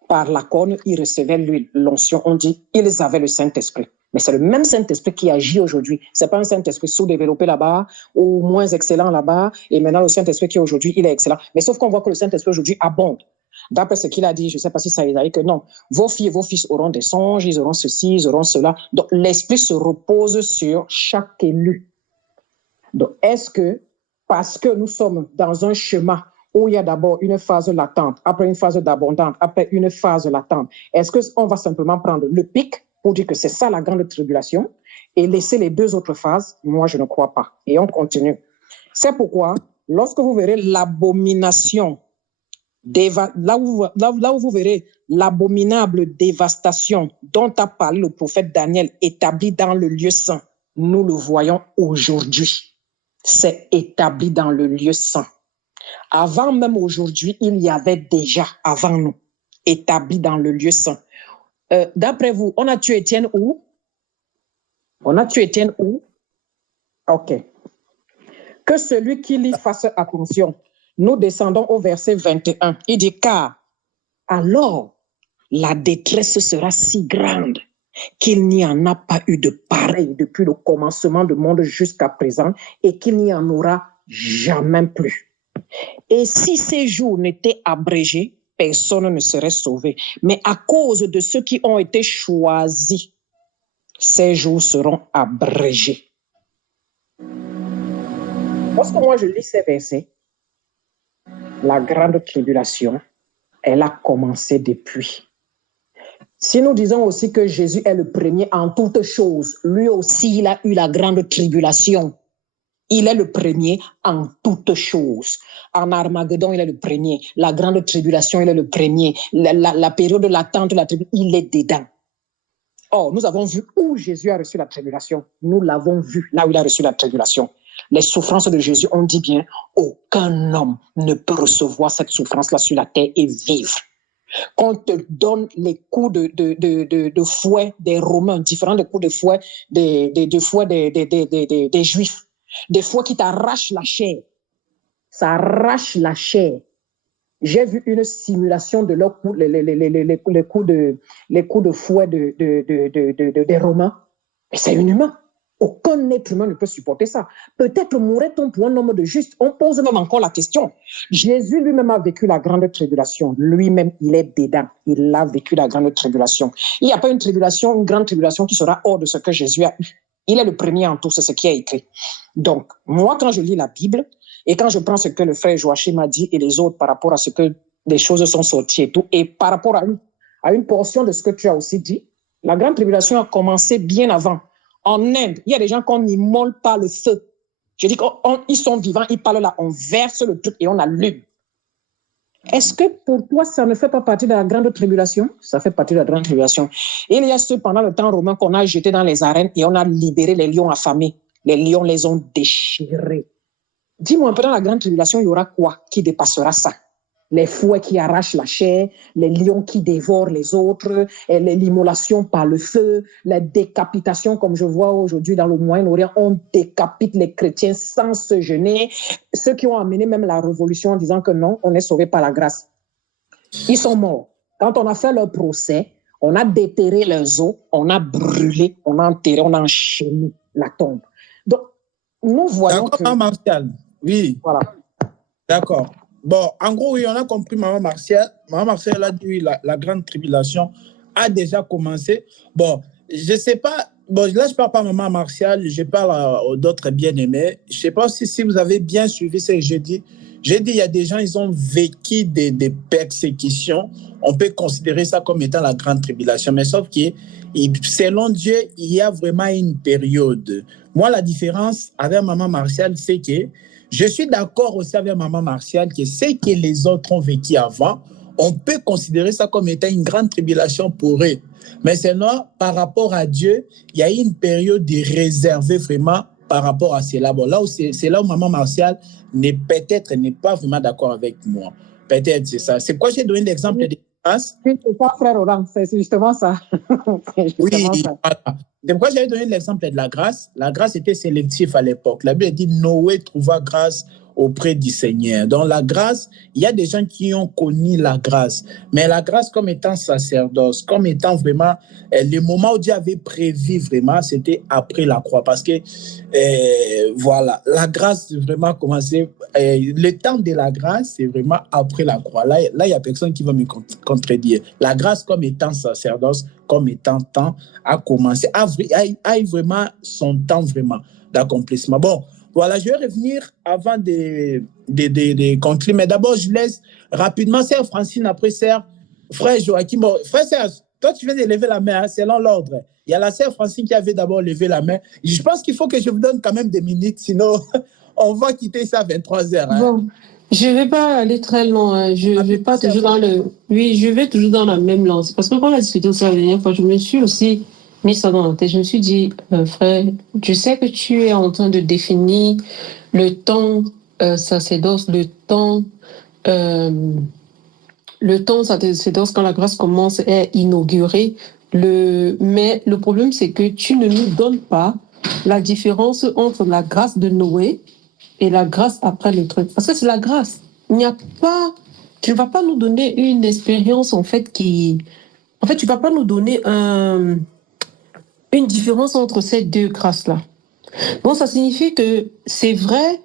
Par la corne, ils recevaient l'huile, l'onction. On dit, ils avaient le Saint-Esprit. Mais c'est le même Saint-Esprit qui agit aujourd'hui. Ce n'est pas un Saint-Esprit sous-développé là-bas ou moins excellent là-bas. Et maintenant, le Saint-Esprit qui aujourd'hui, il est excellent. Mais sauf qu'on voit que le Saint-Esprit aujourd'hui abonde. D'après ce qu'il a dit, je ne sais pas si ça a dit que non, vos filles et vos fils auront des songes, ils auront ceci, ils auront cela. Donc, l'Esprit se repose sur chaque élu. Donc, est-ce que, parce que nous sommes dans un chemin où il y a d'abord une phase latente, après une phase d'abondance, après une phase latente, est-ce qu'on va simplement prendre le pic pour dire que c'est ça la grande tribulation et laisser les deux autres phases? Moi, je ne crois pas. Et on continue. C'est pourquoi lorsque vous verrez l'abomination, là où vous verrez l'abominable dévastation dont a parlé le prophète Daniel, établi dans le lieu saint, nous le voyons aujourd'hui. C'est établi dans le lieu saint. Avant même aujourd'hui, il y avait déjà, avant nous, établi dans le lieu saint. D'après vous, on a tué Étienne où? On a tué Étienne où? OK. Que celui qui lit fasse attention. Nous descendons au verset 21. Il dit, car alors la détresse sera si grande qu'il n'y en a pas eu de pareil depuis le commencement du monde jusqu'à présent et qu'il n'y en aura jamais plus. Et si ces jours n'étaient abrégés, personne ne serait sauvé. Mais à cause de ceux qui ont été choisis, ces jours seront abrégés. Lorsque moi je lis ces versets, la grande tribulation, elle a commencé depuis. Si nous disons aussi que Jésus est le premier en toutes choses, lui aussi il a eu la grande tribulation. Il est le premier en toutes choses. En Armageddon, il est le premier. La grande tribulation, il est le premier. La période de l'attente, il est dedans. Or, nous avons vu où Jésus a reçu la tribulation. Nous l'avons vu là où il a reçu la tribulation. Les souffrances de Jésus, on dit bien, aucun homme ne peut recevoir cette souffrance-là sur la terre et vivre. Qu'on te donne les coups de fouet des Romains, différents des coups de fouet des Juifs, des fouets qui t'arrachent la chair. Ça arrache la chair. J'ai vu une simulation de leurs coups, les coups de fouet des Romains. Mais c'est inhumain. Aucun être humain ne peut supporter ça. Peut-être mourrait-on pour un homme de juste. On pose même encore la question. Jésus lui-même a vécu la grande tribulation. Lui-même, il est dedans. Il a vécu la grande tribulation. Il n'y a pas une grande tribulation qui sera hors de ce que Jésus a eu. Il est le premier en tout, c'est ce qui est écrit. Donc, moi, quand je lis la Bible et quand je prends ce que le frère Joachim a dit et les autres par rapport à ce que des choses sont sorties et tout, et par rapport à une portion de ce que tu as aussi dit, la grande tribulation a commencé bien avant. En Inde, il y a des gens qu'on immole par le feu. Je dis qu'ils sont vivants, ils parlent là, on verse le truc et on allume. Est-ce que pour toi, ça ne fait pas partie de la grande tribulation? Ça fait partie de la grande tribulation. Et il y a ceux pendant le temps romain qu'on a jetés dans les arènes et on a libéré les lions affamés. Les lions les ont déchirés. Dis-moi, pendant la grande tribulation, il y aura quoi qui dépassera ça? Les fouets qui arrachent la chair, les lions qui dévorent les autres, l'immolation par le feu, la décapitation, comme je vois aujourd'hui dans le Moyen-Orient, on décapite les chrétiens sans se gêner. Ceux qui ont amené même la révolution en disant que non, on est sauvé par la grâce. Ils sont morts. Quand on a fait leur procès, on a déterré leurs os, on a brûlé, on a enterré, on a enchaîné la tombe. Donc, nous voyons que... D'accord, Martial. Oui. Voilà. D'accord. Bon, en gros, oui, on a compris Maman Martial. Maman Martial a dit oui, la grande tribulation a déjà commencé. Bon, je ne sais pas. Bon, là, je ne parle pas à Maman Martial, je parle d'autres bien-aimés. Je ne sais pas si vous avez bien suivi ce que j'ai dit. J'ai dit, il y a des gens, ils ont vécu des persécutions. On peut considérer ça comme étant la grande tribulation. Mais sauf que, selon Dieu, il y a vraiment une période. Moi, la différence avec Maman Martial, c'est que je suis d'accord aussi avec Maman Martial que ce que les autres ont vécu avant, on peut considérer ça comme étant une grande tribulation pour eux. Mais sinon, par rapport à Dieu, il y a une période réservée vraiment par rapport à cela. Bon, là où c'est là où Maman Martial n'est pas vraiment d'accord avec moi. Peut-être c'est ça. C'est pourquoi j'ai donné l'exemple des grâces. C'est pas frère Roland, c'est justement ça. Oui, voilà. C'est pourquoi j'avais donné l'exemple de la grâce. La grâce était sélective à l'époque. La Bible dit Noé trouva grâce auprès du Seigneur. Dans la grâce, il y a des gens qui ont connu la grâce. Mais la grâce comme étant sacerdoce, comme étant vraiment le moment où Dieu avait prévu vraiment, c'était après la croix. Parce que, voilà, la grâce vraiment commencé. Le temps de la grâce, c'est vraiment après la croix. Là, il n'y a personne qui va me contredire. La grâce comme étant sacerdoce, comme étant temps, a commencé, a vraiment son temps vraiment d'accomplissement. Bon, voilà, je vais revenir avant de conclure, mais d'abord, je laisse rapidement Sœur Francine, après Sœur Frère Joachim. Bon, Frère Serge, toi, tu viens de lever la main, hein, selon l'ordre. Il y a la Sœur Francine qui avait d'abord levé la main. Je pense qu'il faut que je vous donne quand même des minutes, sinon on va quitter ça à 23h. Hein. Bon, je ne vais pas aller très loin. Je vais pas toujours dans le... Oui, je vais toujours dans la même lancée. Parce que quand on a discuté ça la dernière fois, je me suis aussi mis ça dans la tête. Je me suis dit, frère, je sais que tu es en train de définir le temps sacerdoce, le temps sacerdoce quand la grâce commence est inaugurée. Mais le problème, c'est que tu ne nous donnes pas la différence entre la grâce de Noé et la grâce après le truc. Parce que c'est la grâce. Il n'y a pas... Tu ne vas pas nous donner une expérience, en fait, qui... En fait, tu ne vas pas nous donner une différence entre ces deux grâces-là. Donc, ça signifie que c'est vrai,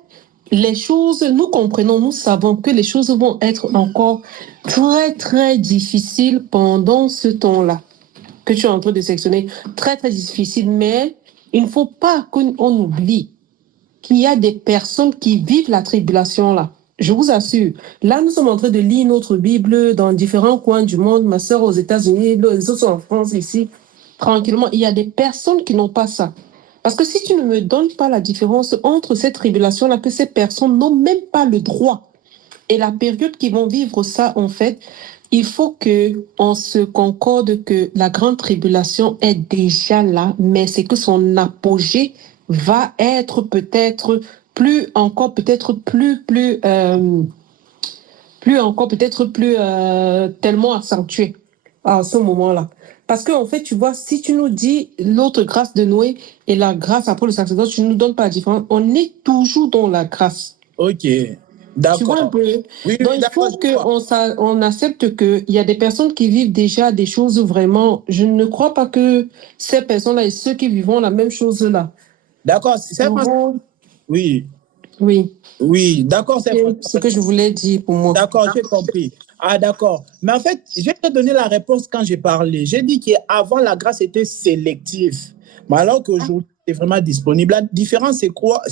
les choses, nous comprenons, nous savons que les choses vont être encore très, très difficiles pendant ce temps-là que tu es en train de sélectionner. Très, très difficile, mais il ne faut pas qu'on oublie qu'il y a des personnes qui vivent la tribulation là. Je vous assure. Là, nous sommes en train de lire notre Bible dans différents coins du monde. Ma sœur aux États-Unis, les autres sont en France ici. Tranquillement, il y a des personnes qui n'ont pas ça. Parce que si tu ne me donnes pas la différence entre ces tribulations-là, que ces personnes n'ont même pas le droit, et la période qu'ils vont vivre ça, en fait, il faut qu'on se concorde que la grande tribulation est déjà là, mais c'est que son apogée va être peut-être plus tellement accentué à ce moment-là. Parce qu'en fait, tu vois, si tu nous dis l'autre grâce de Noé et la grâce après le sacerdoce, tu ne nous donnes pas la différence. On est toujours dans la grâce. Ok, d'accord. Tu vois un peu? Oui, donc, il faut qu'on accepte qu'il y a des personnes qui vivent déjà des choses vraiment... Je ne crois pas que ces personnes-là et ceux qui vivront la même chose là. D'accord, c'est Oui. Oui. Oui, d'accord, c'est ce que je voulais dire pour moi. D'accord, j'ai compris. Ah, d'accord. Mais en fait, je vais te donner la réponse quand j'ai parlé. J'ai dit qu'avant, la grâce était sélective. Mais alors qu'aujourd'hui, c'est vraiment disponible. La différence, c'est quoi?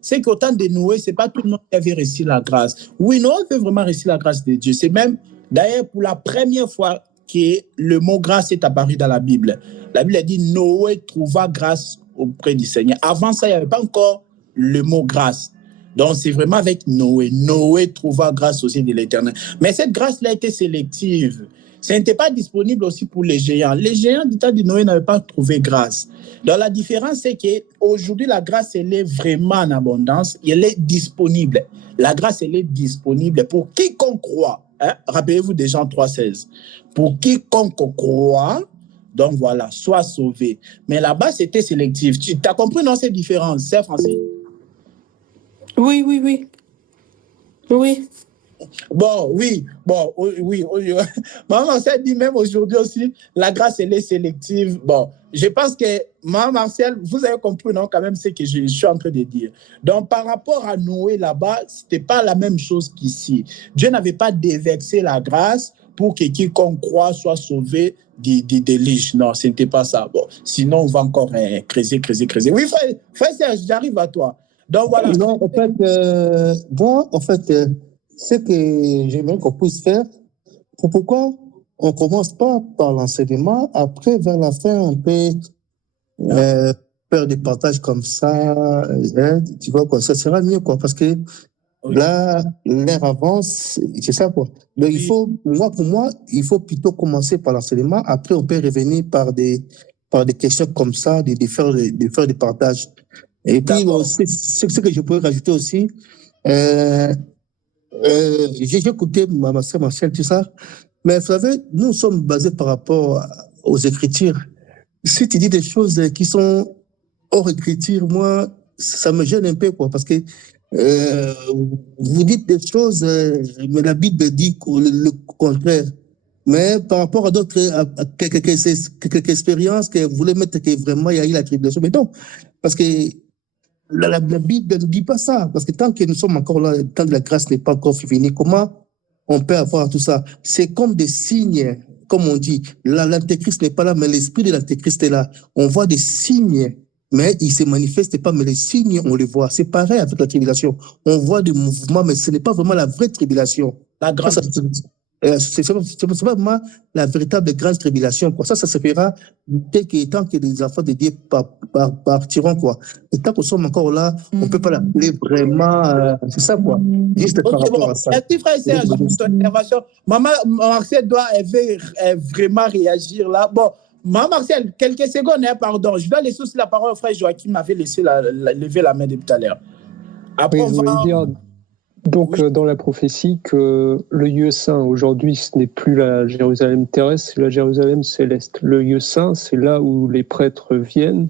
C'est qu'au temps de Noé, ce n'est pas tout le monde qui avait reçu la grâce. Oui, Noé avait vraiment reçu la grâce de Dieu. C'est même, d'ailleurs, pour la première fois que le mot grâce est apparu dans la Bible. La Bible a dit Noé trouva grâce auprès du Seigneur. Avant ça, il n'y avait pas encore le mot grâce. Donc, c'est vraiment avec Noé. Noé trouva grâce aussi de l'Éternel. Mais cette grâce-là était sélective. Ce n'était pas disponible aussi pour les géants. Les géants du temps de Noé n'avaient pas trouvé grâce. Donc, la différence, c'est qu'aujourd'hui, la grâce, elle est vraiment en abondance. Elle est disponible. La grâce, elle est disponible pour quiconque croit. Hein? Rappelez-vous des Jean 3,16. Pour quiconque croit, donc voilà, soit sauvé. Mais là-bas, c'était sélectif. Tu as compris, non, ces différences, c'est français? Oui. Oui. Maman Marcel dit même aujourd'hui aussi, la grâce, elle est sélective. Bon, je pense que, Maman Marcel, vous avez compris, non, quand même, ce que je suis en train de dire. Donc, par rapport à Noé là-bas, ce n'était pas la même chose qu'ici. Dieu n'avait pas déversé la grâce pour que quiconque croit soit sauvé des délices. Non, ce n'était pas ça. Bon, sinon, on va encore creuser. Oui, frère Serge, j'arrive à toi. Donc, voilà. Non, en fait, ce que j'aimerais qu'on puisse faire, pourquoi on ne commence pas par l'enseignement, après, vers la fin, on peut faire des partages comme ça, tu vois, quoi, ça sera mieux, quoi, parce que là, l'heure avance, c'est ça, quoi. Donc, pour moi, il faut plutôt commencer par l'enseignement, après, on peut revenir par des questions comme ça, de faire des partages. Et puis, ce que je pourrais rajouter aussi, j'ai écouté ma sœur Marcel, tout ça, mais vous savez, nous sommes basés par rapport aux Écritures. Si tu dis des choses qui sont hors Écriture, moi, ça me gêne un peu, quoi, parce que vous dites des choses, mais la Bible dit le contraire. Mais par rapport à d'autres, à quelques expériences que vous voulez mettre que vraiment il y a eu la tribulation, mais non, parce que la Bible ne dit pas ça, parce que tant que nous sommes encore là, tant que la grâce n'est pas encore finie, comment on peut avoir tout ça? C'est comme des signes, comme on dit. L'antéchrist n'est pas là, mais l'esprit de l'antéchrist est là. On voit des signes, mais il ne se manifeste pas, mais les signes, on les voit. C'est pareil avec la tribulation. On voit des mouvements, mais ce n'est pas vraiment la vraie tribulation. La grâce. C'est pas vraiment la véritable grande tribulation, quoi. Ça se fera dès que, tant que les enfants de Dieu partiront, quoi. Et tant qu'on sommes encore là, on peut pas l'appeler vraiment, c'est ça, quoi. Juste par rapport à ça. Merci, frère Serge, pour ton intervention. Maman Marcel doit vraiment réagir là. Bon, Maman Marcel, quelques secondes, hein, pardon. Je dois laisser aussi la parole au frère Joachim, m'avait laissé lever la main depuis tout à l'heure. Après, oui, je voulais dire, donc, dans la prophétie, que le lieu saint, aujourd'hui, ce n'est plus la Jérusalem terrestre, c'est la Jérusalem céleste. Le lieu saint, c'est là où les prêtres viennent.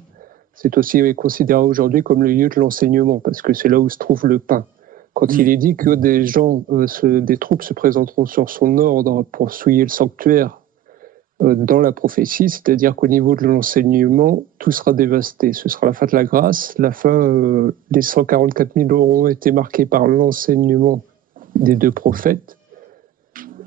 C'est aussi considéré aujourd'hui comme le lieu de l'enseignement, parce que c'est là où se trouve le pain. Quand il est dit que des gens, des troupes se présenteront sur son ordre pour souiller le sanctuaire dans la prophétie, c'est-à-dire qu'au niveau de l'enseignement, tout sera dévasté. Ce sera la fin de la grâce. La fin, les 144 000 auront été marqués par l'enseignement des 2 prophètes.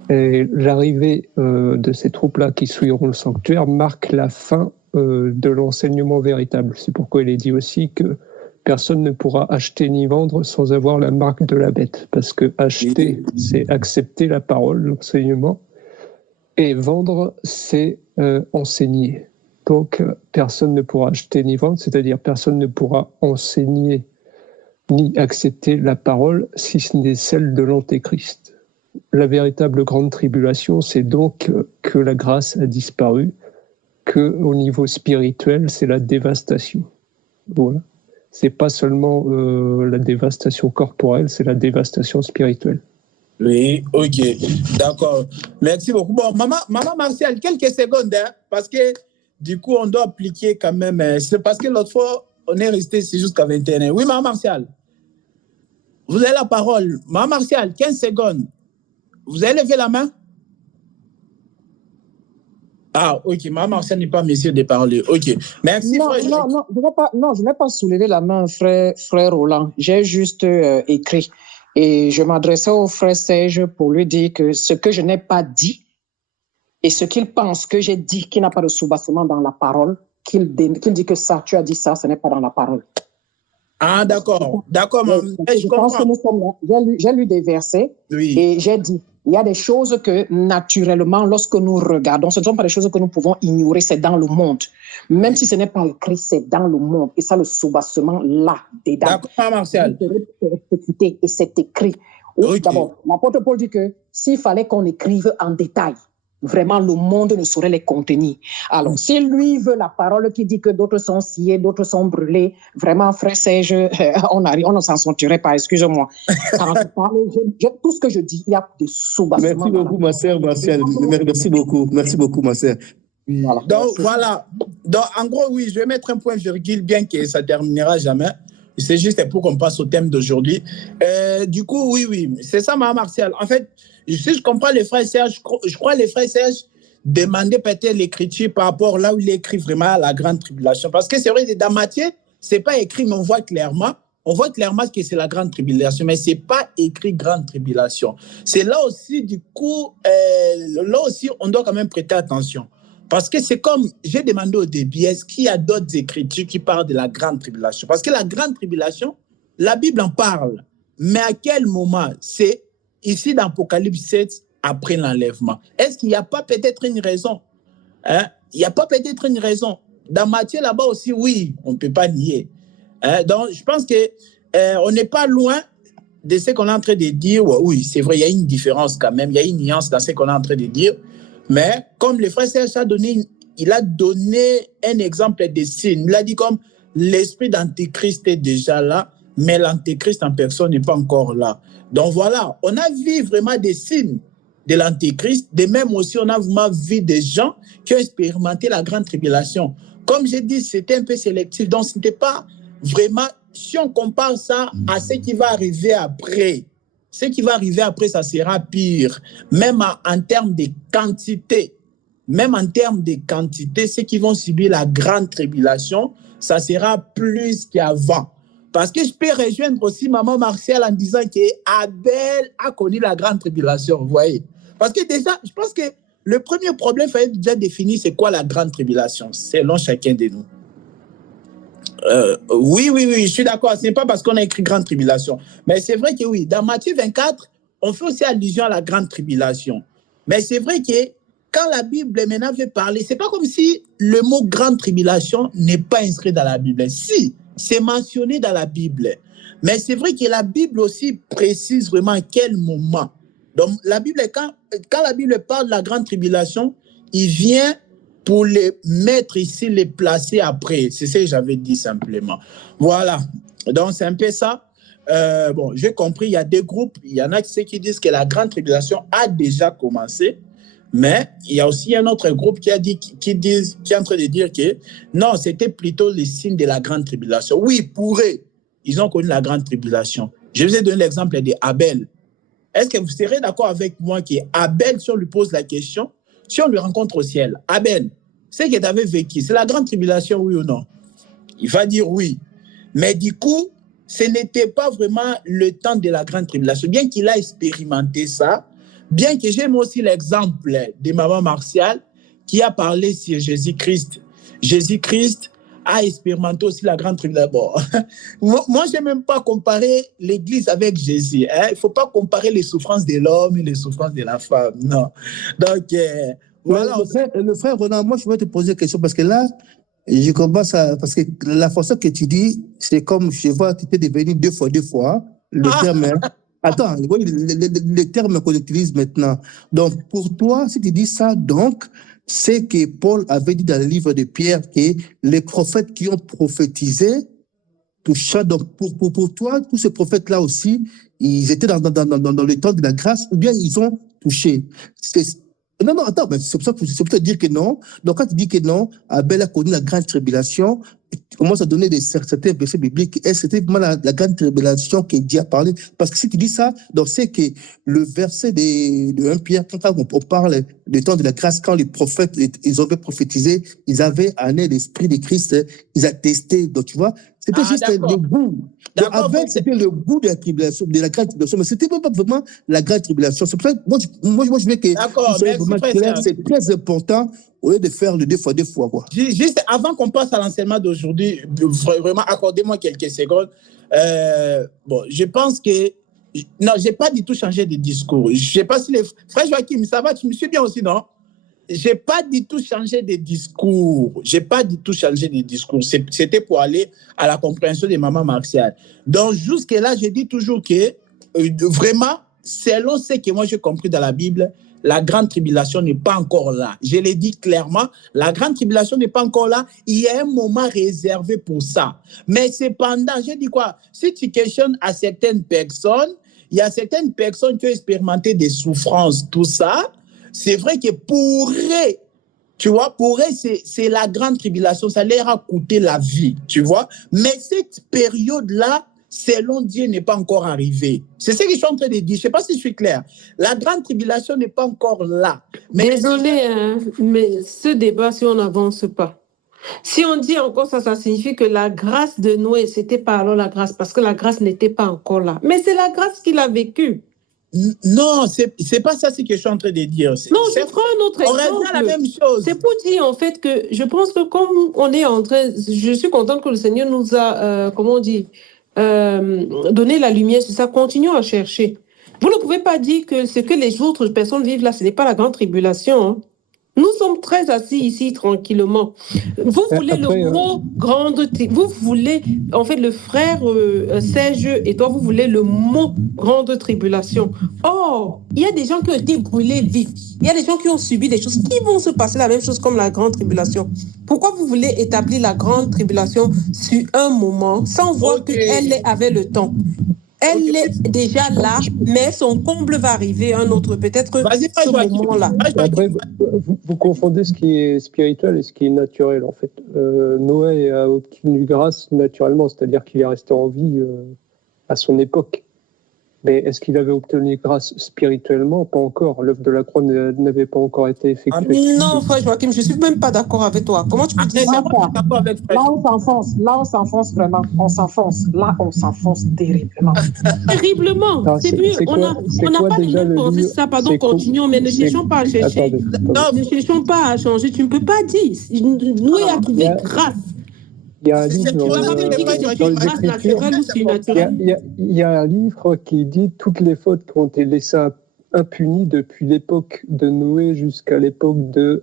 Et l'arrivée de ces troupes-là qui souilleront le sanctuaire marque la fin de l'enseignement véritable. C'est pourquoi il est dit aussi que personne ne pourra acheter ni vendre sans avoir la marque de la bête. Parce que acheter, c'est accepter la parole, l'enseignement. Et vendre, c'est enseigner. Donc, personne ne pourra acheter ni vendre, c'est-à-dire personne ne pourra enseigner ni accepter la parole si ce n'est celle de l'Antéchrist. La véritable grande tribulation, c'est donc que la grâce a disparu, qu'au niveau spirituel, c'est la dévastation. Voilà. C'est pas seulement la dévastation corporelle, c'est la dévastation spirituelle. Oui, ok, d'accord. Merci beaucoup. Bon, maman Martial, quelques secondes, hein, parce que du coup, on doit appliquer quand même. C'est parce que l'autre fois, on est resté jusqu'à 21h. Oui, maman Martial, vous avez la parole. Maman Martial, 15 secondes. Vous avez levé la main? Ah, ok, maman Martial n'est pas monsieur de parler. Ok, merci. Non, frère. je n'ai pas soulevé la main, frère Roland. J'ai juste écrit. Et je m'adressais au frère Serge pour lui dire que ce que je n'ai pas dit et ce qu'il pense que j'ai dit, qu'il n'a pas de soubassement dans la parole, qu'il dit que ça, tu as dit ça, ce n'est pas dans la parole. Ah, d'accord, maman. Je pense que nous sommes là. J'ai lu des versets et j'ai dit, il y a des choses que naturellement, lorsque nous regardons, ce ne sont pas des choses que nous pouvons ignorer, c'est dans le monde. Même si ce n'est pas écrit, c'est dans le monde. Et ça, le soubassement, là, dedans. D'accord, Martial. Et c'est écrit. Okay. D'abord, l'apôtre Paul dit que s'il fallait qu'on écrive en détail, vraiment, le monde ne saurait les contenir. Alors, si lui veut la parole qui dit que d'autres sont sciés, d'autres sont brûlés, vraiment, frère Serge, on ne s'en sortirait pas, excusez-moi. Quand je parle, tout ce que je dis, il y a des sous-bassements. Merci beaucoup, ma sœur Martial. Merci beaucoup, ma sœur. Voilà. Donc, voilà. Donc, en gros, oui, je vais mettre un point virgule, bien que ça ne terminera jamais. C'est juste pour qu'on passe au thème d'aujourd'hui. Du coup, oui, c'est ça, Mme Martial. En fait, si je comprends les frères Serge, je crois que les frères Serge demandaient peut-être l'écriture par rapport là où il écrit vraiment à la grande tribulation. Parce que c'est vrai, dans Matthieu, ce n'est pas écrit, mais on voit clairement que c'est la grande tribulation, mais ce n'est pas écrit grande tribulation. C'est là aussi, du coup, on doit quand même prêter attention. Parce que c'est comme, j'ai demandé au début, est-ce qu'il y a d'autres écritures qui parlent de la grande tribulation? Parce que la grande tribulation, la Bible en parle. Mais à quel moment? C'est ici dans Apocalypse 7, après l'enlèvement. Est-ce qu'il n'y a pas peut-être une raison? Il n'y a pas peut-être une raison. Dans Matthieu, là-bas aussi, oui, on ne peut pas nier. Donc, je pense qu'on n'est pas loin de ce qu'on est en train de dire. Oui, c'est vrai, il y a une différence quand même. Il y a une nuance dans ce qu'on est en train de dire. Mais comme le frère Serge il a donné un exemple de signe. Il a dit comme l'esprit d'Antéchrist est déjà là, mais l'Antéchrist en personne n'est pas encore là. Donc voilà, on a vu vraiment des signes de l'Antéchrist. De même aussi, on a vraiment vu des gens qui ont expérimenté la grande tribulation. Comme j'ai dit, c'était un peu sélectif. Donc, ce n'était pas vraiment, si on compare ça à ce qui va arriver après, ce qui va arriver après, ça sera pire. Même en termes de quantité, ceux qui vont subir la grande tribulation, ça sera plus qu'avant. Parce que je peux rejoindre aussi Maman Martial en disant qu'Abel a connu la grande tribulation, vous voyez. Parce que déjà, je pense que le premier problème, il fallait déjà définir c'est quoi la grande tribulation, selon chacun de nous. Oui, je suis d'accord. Ce n'est pas parce qu'on a écrit grande tribulation. Mais c'est vrai que oui, dans Matthieu 24, on fait aussi allusion à la grande tribulation. Mais c'est vrai que quand la Bible maintenant veut parler, c'est pas comme si le mot grande tribulation n'est pas inscrit dans la Bible. Si, c'est mentionné dans la Bible. Mais c'est vrai que la Bible aussi précise vraiment à quel moment. Donc, la Bible, quand la Bible parle de la grande tribulation, il vient pour les mettre ici, les placer après. C'est ce que j'avais dit simplement. Voilà. Donc, c'est un peu ça. Bon, j'ai compris, il y a des groupes, il y en a qui disent que la grande tribulation a déjà commencé, mais il y a aussi un autre groupe qui est en train de dire que non, c'était plutôt les signes de la grande tribulation. Oui, pour eux, ils ont connu la grande tribulation. Je vous ai donné l'exemple d'Abel. Est-ce que vous serez d'accord avec moi qu'Abel, si on lui pose la question, si on lui rencontre au ciel, Abel, c'est que tu avais vécu, c'est la grande tribulation, oui ou non? Il va dire oui. Mais du coup, ce n'était pas vraiment le temps de la grande tribulation. Bien qu'il a expérimenté ça, bien que j'aime aussi l'exemple de Maman Martial qui a parlé sur Jésus-Christ. Jésus-Christ a expérimenté aussi la grande tribulation. Bon, moi, je n'aime même pas comparer l'Église avec Jésus. Hein? Il ne faut pas comparer les souffrances de l'homme et les souffrances de la femme. Non. Donc, voilà. Le frère Ronan, moi, je vais te poser une question parce que là, je commence à. Parce que la façon que tu dis, c'est comme, je vois, tu t'es devenu deux fois. Le terme. Attends, le terme qu'on utilise maintenant. Donc, pour toi, si tu dis ça, donc, c'est que Paul avait dit dans le livre de Pierre que les prophètes qui ont prophétisé touchant. Donc, pour toi, tous ces prophètes-là aussi, ils étaient dans le temps de la grâce ou bien ils ont touché. Non, attends, mais c'est pour ça que c'est pour dire que non. Donc, quand tu dis que non, Abel a connu la grande tribulation, tu commences à donner certains versets bibliques, et c'était vraiment la grande tribulation que Dieu a parlé. Parce que si tu dis ça, donc c'est que le verset de 1 Pierre, quand on parle du temps de la grâce, quand les prophètes, ils avaient prophétisé, ils avaient amené l'esprit de Christ, ils attestaient. Donc, tu vois, c'était juste le goût. Avec, c'était le goût de la tribulation, de la grande tribulation, mais c'était pas vraiment la grande tribulation. C'est pour ça que moi, je veux que c'est très important au lieu de faire le deux fois, quoi. Juste avant qu'on passe à l'enseignement d'aujourd'hui, vraiment, accordez-moi quelques secondes. Bon, je pense que non, j'ai pas du tout changé de discours. Je sais pas si les frères Joachim, ça va, tu me suis bien aussi, non? J'ai pas du tout changé de discours. J'ai pas du tout changé de discours. C'était pour aller à la compréhension de Maman Martial. Donc, jusque-là, je dis toujours que, vraiment, selon ce que moi j'ai compris dans la Bible, la grande tribulation n'est pas encore là. Je l'ai dit clairement, la grande tribulation n'est pas encore là. Il y a un moment réservé pour ça. Mais cependant, je dis quoi? Si tu questionnes à certaines personnes, il y a certaines personnes qui ont expérimenté des souffrances, tout ça. C'est vrai que pour eux, tu vois, pour eux, c'est la grande tribulation. Ça leur a coûté la vie, tu vois. Mais cette période-là, selon Dieu, n'est pas encore arrivée. C'est ce que je suis en train de dire. Je ne sais pas si je suis clair. La grande tribulation n'est pas encore là. Mais désolé, hein, mais ce débat, si on n'avance pas, si on dit encore ça, ça signifie que la grâce de Noé, c'était pas alors la grâce, parce que la grâce n'était pas encore là. Mais c'est la grâce qu'il a vécue. Non, c'est pas ça ce que je suis en train de dire. Non, je prends un autre exemple. On revient à la même chose. C'est pour dire en fait que je pense que comme on est en train, je suis contente que le Seigneur nous a, comment on dit, donné la lumière sur ça. Continuons à chercher. Vous ne pouvez pas dire que ce que les autres personnes vivent là, ce n'est pas la grande tribulation. Hein. Nous sommes très assis ici tranquillement. Vous voulez après, le mot grande... Vous voulez, en fait, le frère Serge et toi, vous voulez le mot grande tribulation. Or, il y a des gens qui ont été brûlés vifs. Il y a des gens qui ont subi des choses qui vont se passer la même chose comme la grande tribulation. Pourquoi vous voulez établir la grande tribulation sur un moment sans voir qu'elle est avec le temps? Elle est déjà là, mais son comble va arriver un autre, peut-être ce moment-là. Après, vous confondez ce qui est spirituel et ce qui est naturel, en fait. Noé a obtenu grâce naturellement, c'est-à-dire qu'il est resté en vie à son époque. Mais est-ce qu'il avait obtenu grâce spirituellement? Pas encore. L'œuvre de la croix n'avait pas encore été effectuée. Non, frère Joachim, je ne suis même pas d'accord avec toi. Comment tu peux dire ça? Là, on s'enfonce vraiment. On s'enfonce. Là, on s'enfonce terriblement. Terriblement. C'est mieux. On n'a pas déjà pensé ça. Pardon, continuons, mais ne cherchons pas à chercher. Ne cherchons pas à changer. Tu ne peux pas dire. Noé a trouvé grâce. Il y a un livre il y a un livre qui dit toutes les fautes qui ont été laissées impuni depuis l'époque de Noé jusqu'à l'époque de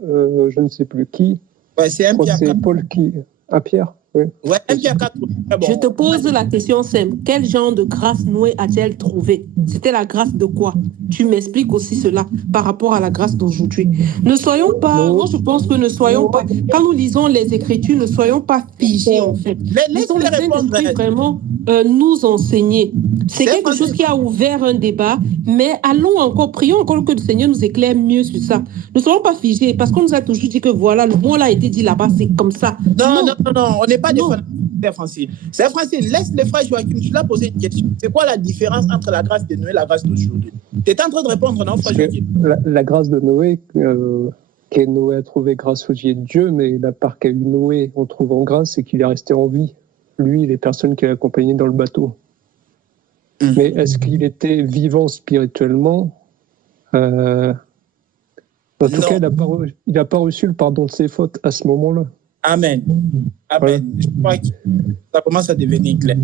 je ne sais plus qui. Ouais, c'est un Pierre 4. C'est Paul qui... Un Pierre, oui. Ouais, un Pierre 4. Je te pose la question simple. Quel genre de grâce Noé a-t-elle trouvé? C'était la grâce de quoi? Tu m'expliques aussi cela par rapport à la grâce d'aujourd'hui. Ne soyons pas, moi je pense que ne soyons pas, quand nous lisons les Écritures, ne soyons pas figés en fait. Laissons le Saint-Esprit vraiment nous enseigner. C'est quelque chose qui a ouvert un débat, mais allons encore, prions encore que le Seigneur nous éclaire mieux sur ça. Ne soyons pas figés, parce qu'on nous a toujours dit que voilà, le mot là a été dit là-bas, c'est comme ça. Non, on n'est pas des fanatistes, Francine. C'est Francine, laisse les frères Joachim, tu l'as posé une question. C'est quoi la différence entre la grâce de Noé et la grâce d'aujourd'hui? Tu es en train de répondre, non, frère Joachim? La grâce de Noé, que Noé a trouvé grâce aux yeux de Dieu, mais la part qu'a eu Noé en trouvant grâce, c'est qu'il est resté en vie. Lui et les personnes qu'il a accompagnées dans le bateau. Mais est-ce qu'il était vivant spirituellement? En tout cas, il n'a pas reçu le pardon de ses fautes à ce moment-là. Amen. Amen. Ouais. Je crois que ça commence à devenir clair.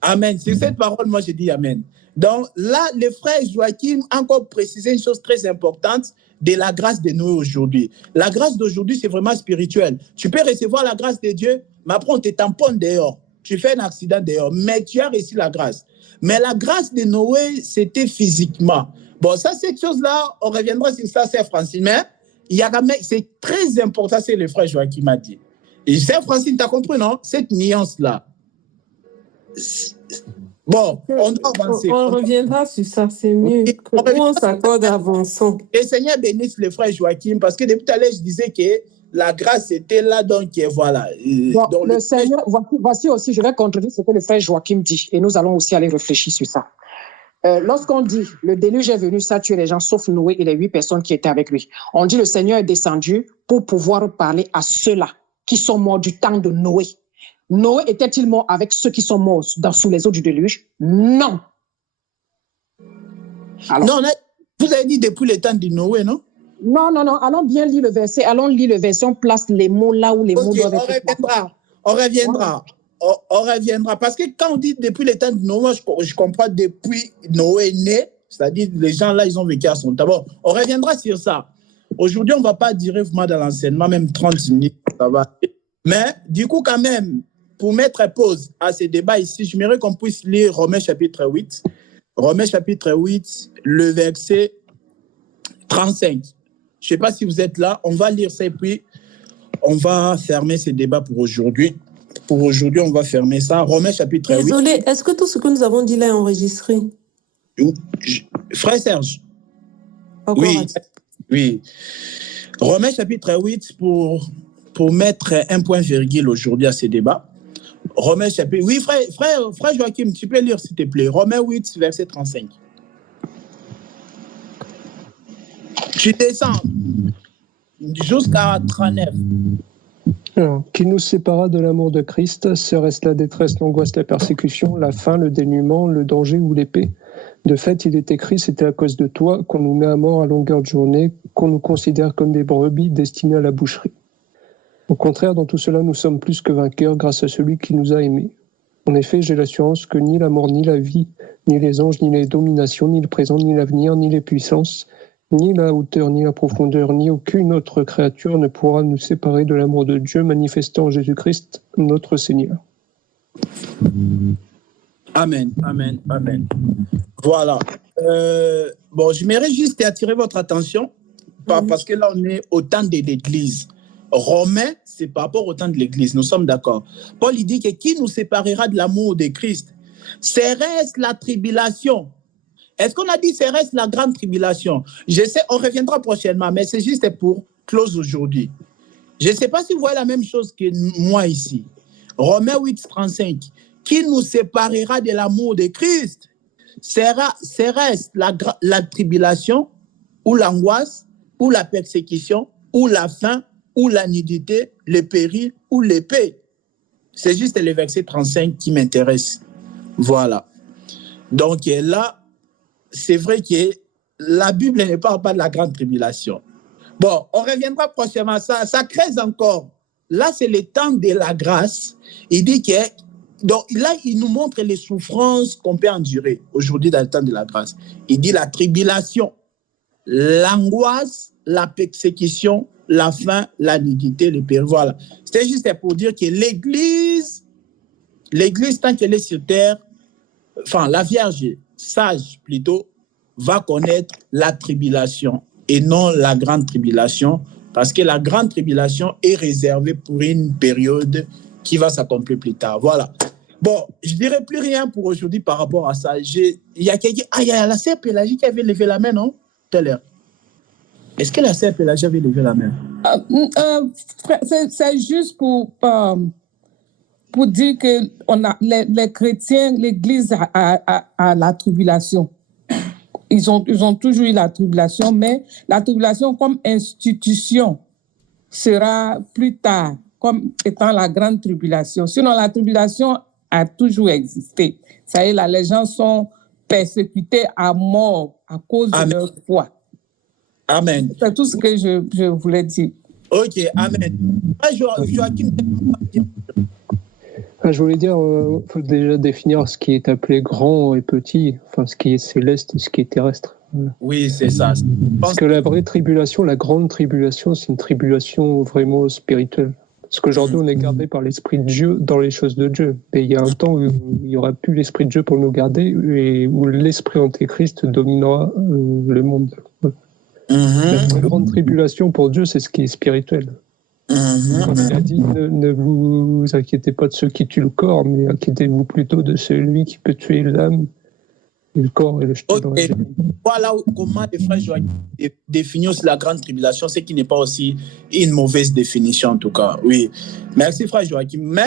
Amen. C'est cette parole, moi, je dis Amen. Donc là, les frères Joachim ont encore précisé une chose très importante de la grâce de Noé aujourd'hui. La grâce d'aujourd'hui, c'est vraiment spirituel. Tu peux recevoir la grâce de Dieu, mais après, on te tamponne dehors. Tu fais un accident dehors, mais tu as reçu la grâce. Mais la grâce de Noé, c'était physiquement. Bon, ça, cette chose-là, on reviendra sur ça, c'est Francine. Mais il y a quand même, c'est très important, c'est le frère Joachim m'a dit. Et c'est Francine, tu as compris, non? Cette nuance-là. Bon, on doit avancer. On reviendra sur ça, c'est mieux. On s'accorde, avançons. Et Seigneur bénisse le frère Joachim, parce que depuis tout à l'heure, je disais que la grâce était là, donc voilà. Bon, donc, le Seigneur, voici aussi, je vais contredire ce que le frère Joachim dit, et nous allons aussi aller réfléchir sur ça. Lorsqu'on dit le déluge est venu, ça a tué les gens, sauf Noé et les 8 personnes qui étaient avec lui, on dit le Seigneur est descendu pour pouvoir parler à ceux-là qui sont morts du temps de Noé. Noé était-il mort avec ceux qui sont morts sous les eaux du déluge? Non. Alors, non, vous avez dit depuis le temps de Noé, non? Non. Allons bien lire le verset. Allons lire le verset. On place les mots là où les mots doivent être. On reviendra. Parce que quand on dit depuis le temps de Noé, je comprends depuis Noé né, c'est-à-dire les gens là, ils ont vécu à son temps. Bon, on reviendra sur ça. Aujourd'hui, on ne va pas dire vraiment dans l'enseignement, même 30 minutes, ça va. Mais du coup, quand même, pour mettre pause à ce débat ici, j'aimerais qu'on puisse lire Romains chapitre 8. Romains chapitre 8, le verset 35. Je ne sais pas si vous êtes là. On va lire ça et puis on va fermer ce débat pour aujourd'hui. Pour aujourd'hui, on va fermer ça. Romains chapitre 8. Désolé, est-ce que tout ce que nous avons dit là est enregistré? Frère Serge. Encore oui. Romains chapitre 8 pour mettre un point virgule aujourd'hui à ce débat. Romains chapitre... Oui, frère Joachim, tu peux lire s'il te plaît. Romains 8, verset 35. Tu descends jusqu'à 39. Alors, qui nous sépara de l'amour de Christ? Serait-ce la détresse, l'angoisse, la persécution, la faim, le dénuement, le danger ou l'épée? De fait, il est écrit, c'était à cause de toi qu'on nous met à mort à longueur de journée, qu'on nous considère comme des brebis destinées à la boucherie. Au contraire, dans tout cela, nous sommes plus que vainqueurs grâce à celui qui nous a aimés. En effet, j'ai l'assurance que ni la mort, ni la vie, ni les anges, ni les dominations, ni le présent, ni l'avenir, ni les puissances, ni la hauteur, ni la profondeur, ni aucune autre créature ne pourra nous séparer de l'amour de Dieu manifesté en Jésus-Christ, notre Seigneur. Amen. Voilà. Bon, j'aimerais juste attirer votre attention, parce que là, on est au temps de l'Église. Romain, c'est par rapport au temps de l'Église, nous sommes d'accord. Paul, il dit que qui nous séparera de l'amour de Christ? Serait-ce la tribulation? Est-ce qu'on a dit serait-ce la grande tribulation? Je sais, on reviendra prochainement, mais c'est juste pour close aujourd'hui. Je ne sais pas si vous voyez la même chose que moi ici. Romains 8, 35. Qui nous séparera de l'amour de Christ? Serait-ce la tribulation, ou l'angoisse, ou la persécution, ou la faim, ou la nudité, le péril, ou l'épée? C'est juste le verset 35 qui m'intéresse. Voilà. Donc là, c'est vrai que la Bible ne parle pas de la grande tribulation. Bon, on reviendra prochainement à ça. Ça creuse encore. Là, c'est le temps de la grâce. Il dit que... Donc là, il nous montre les souffrances qu'on peut endurer aujourd'hui dans le temps de la grâce. Il dit la tribulation. l'angoisse, la persécution, la faim, la nudité, le péril. Voilà. C'était juste pour dire que l'Église, tant qu'elle est sur terre, enfin, la Vierge sage plutôt, va connaître la tribulation et non la grande tribulation, parce que la grande tribulation est réservée pour une période qui va s'accomplir plus tard. Voilà. Bon, je ne dirai plus rien pour aujourd'hui par rapport à ça. Il y a quelqu'un... Ah, il y a la sœur Pélagie qui avait levé la main, non? Tout à l'heure. Est-ce que la sœur Pélagie avait levé la main? C'est juste pour dire que les chrétiens, l'Église a la tribulation. Ils ont toujours eu la tribulation, mais la tribulation comme institution sera plus tard comme étant la grande tribulation. Sinon, la tribulation a toujours existé. Ça y est, là, les gens sont persécutés à mort à cause de leur foi. Amen. C'est tout ce que je voulais dire. Ok, amen. Joachim, je voulais dire, il faut déjà définir ce qui est appelé grand et petit, enfin ce qui est céleste et ce qui est terrestre. Oui, c'est ça. Parce que la vraie tribulation, la grande tribulation, c'est une tribulation vraiment spirituelle. Parce qu'aujourd'hui, on est gardé par l'Esprit de Dieu dans les choses de Dieu. Mais il y a un temps où il n'y aura plus l'Esprit de Dieu pour nous garder et où l'Esprit Antéchrist dominera le monde. La grande tribulation pour Dieu, c'est ce qui est spirituel. Il a dit, ne vous inquiétez pas de ceux qui tuent le corps, mais inquiétez-vous plutôt de celui qui peut tuer l'âme et le corps et le jeter dans la géhenne. Voilà comment les frères Joachim définissent la grande tribulation, ce qui n'est pas aussi une mauvaise définition en tout cas. Oui. Merci frère Joachim. Mais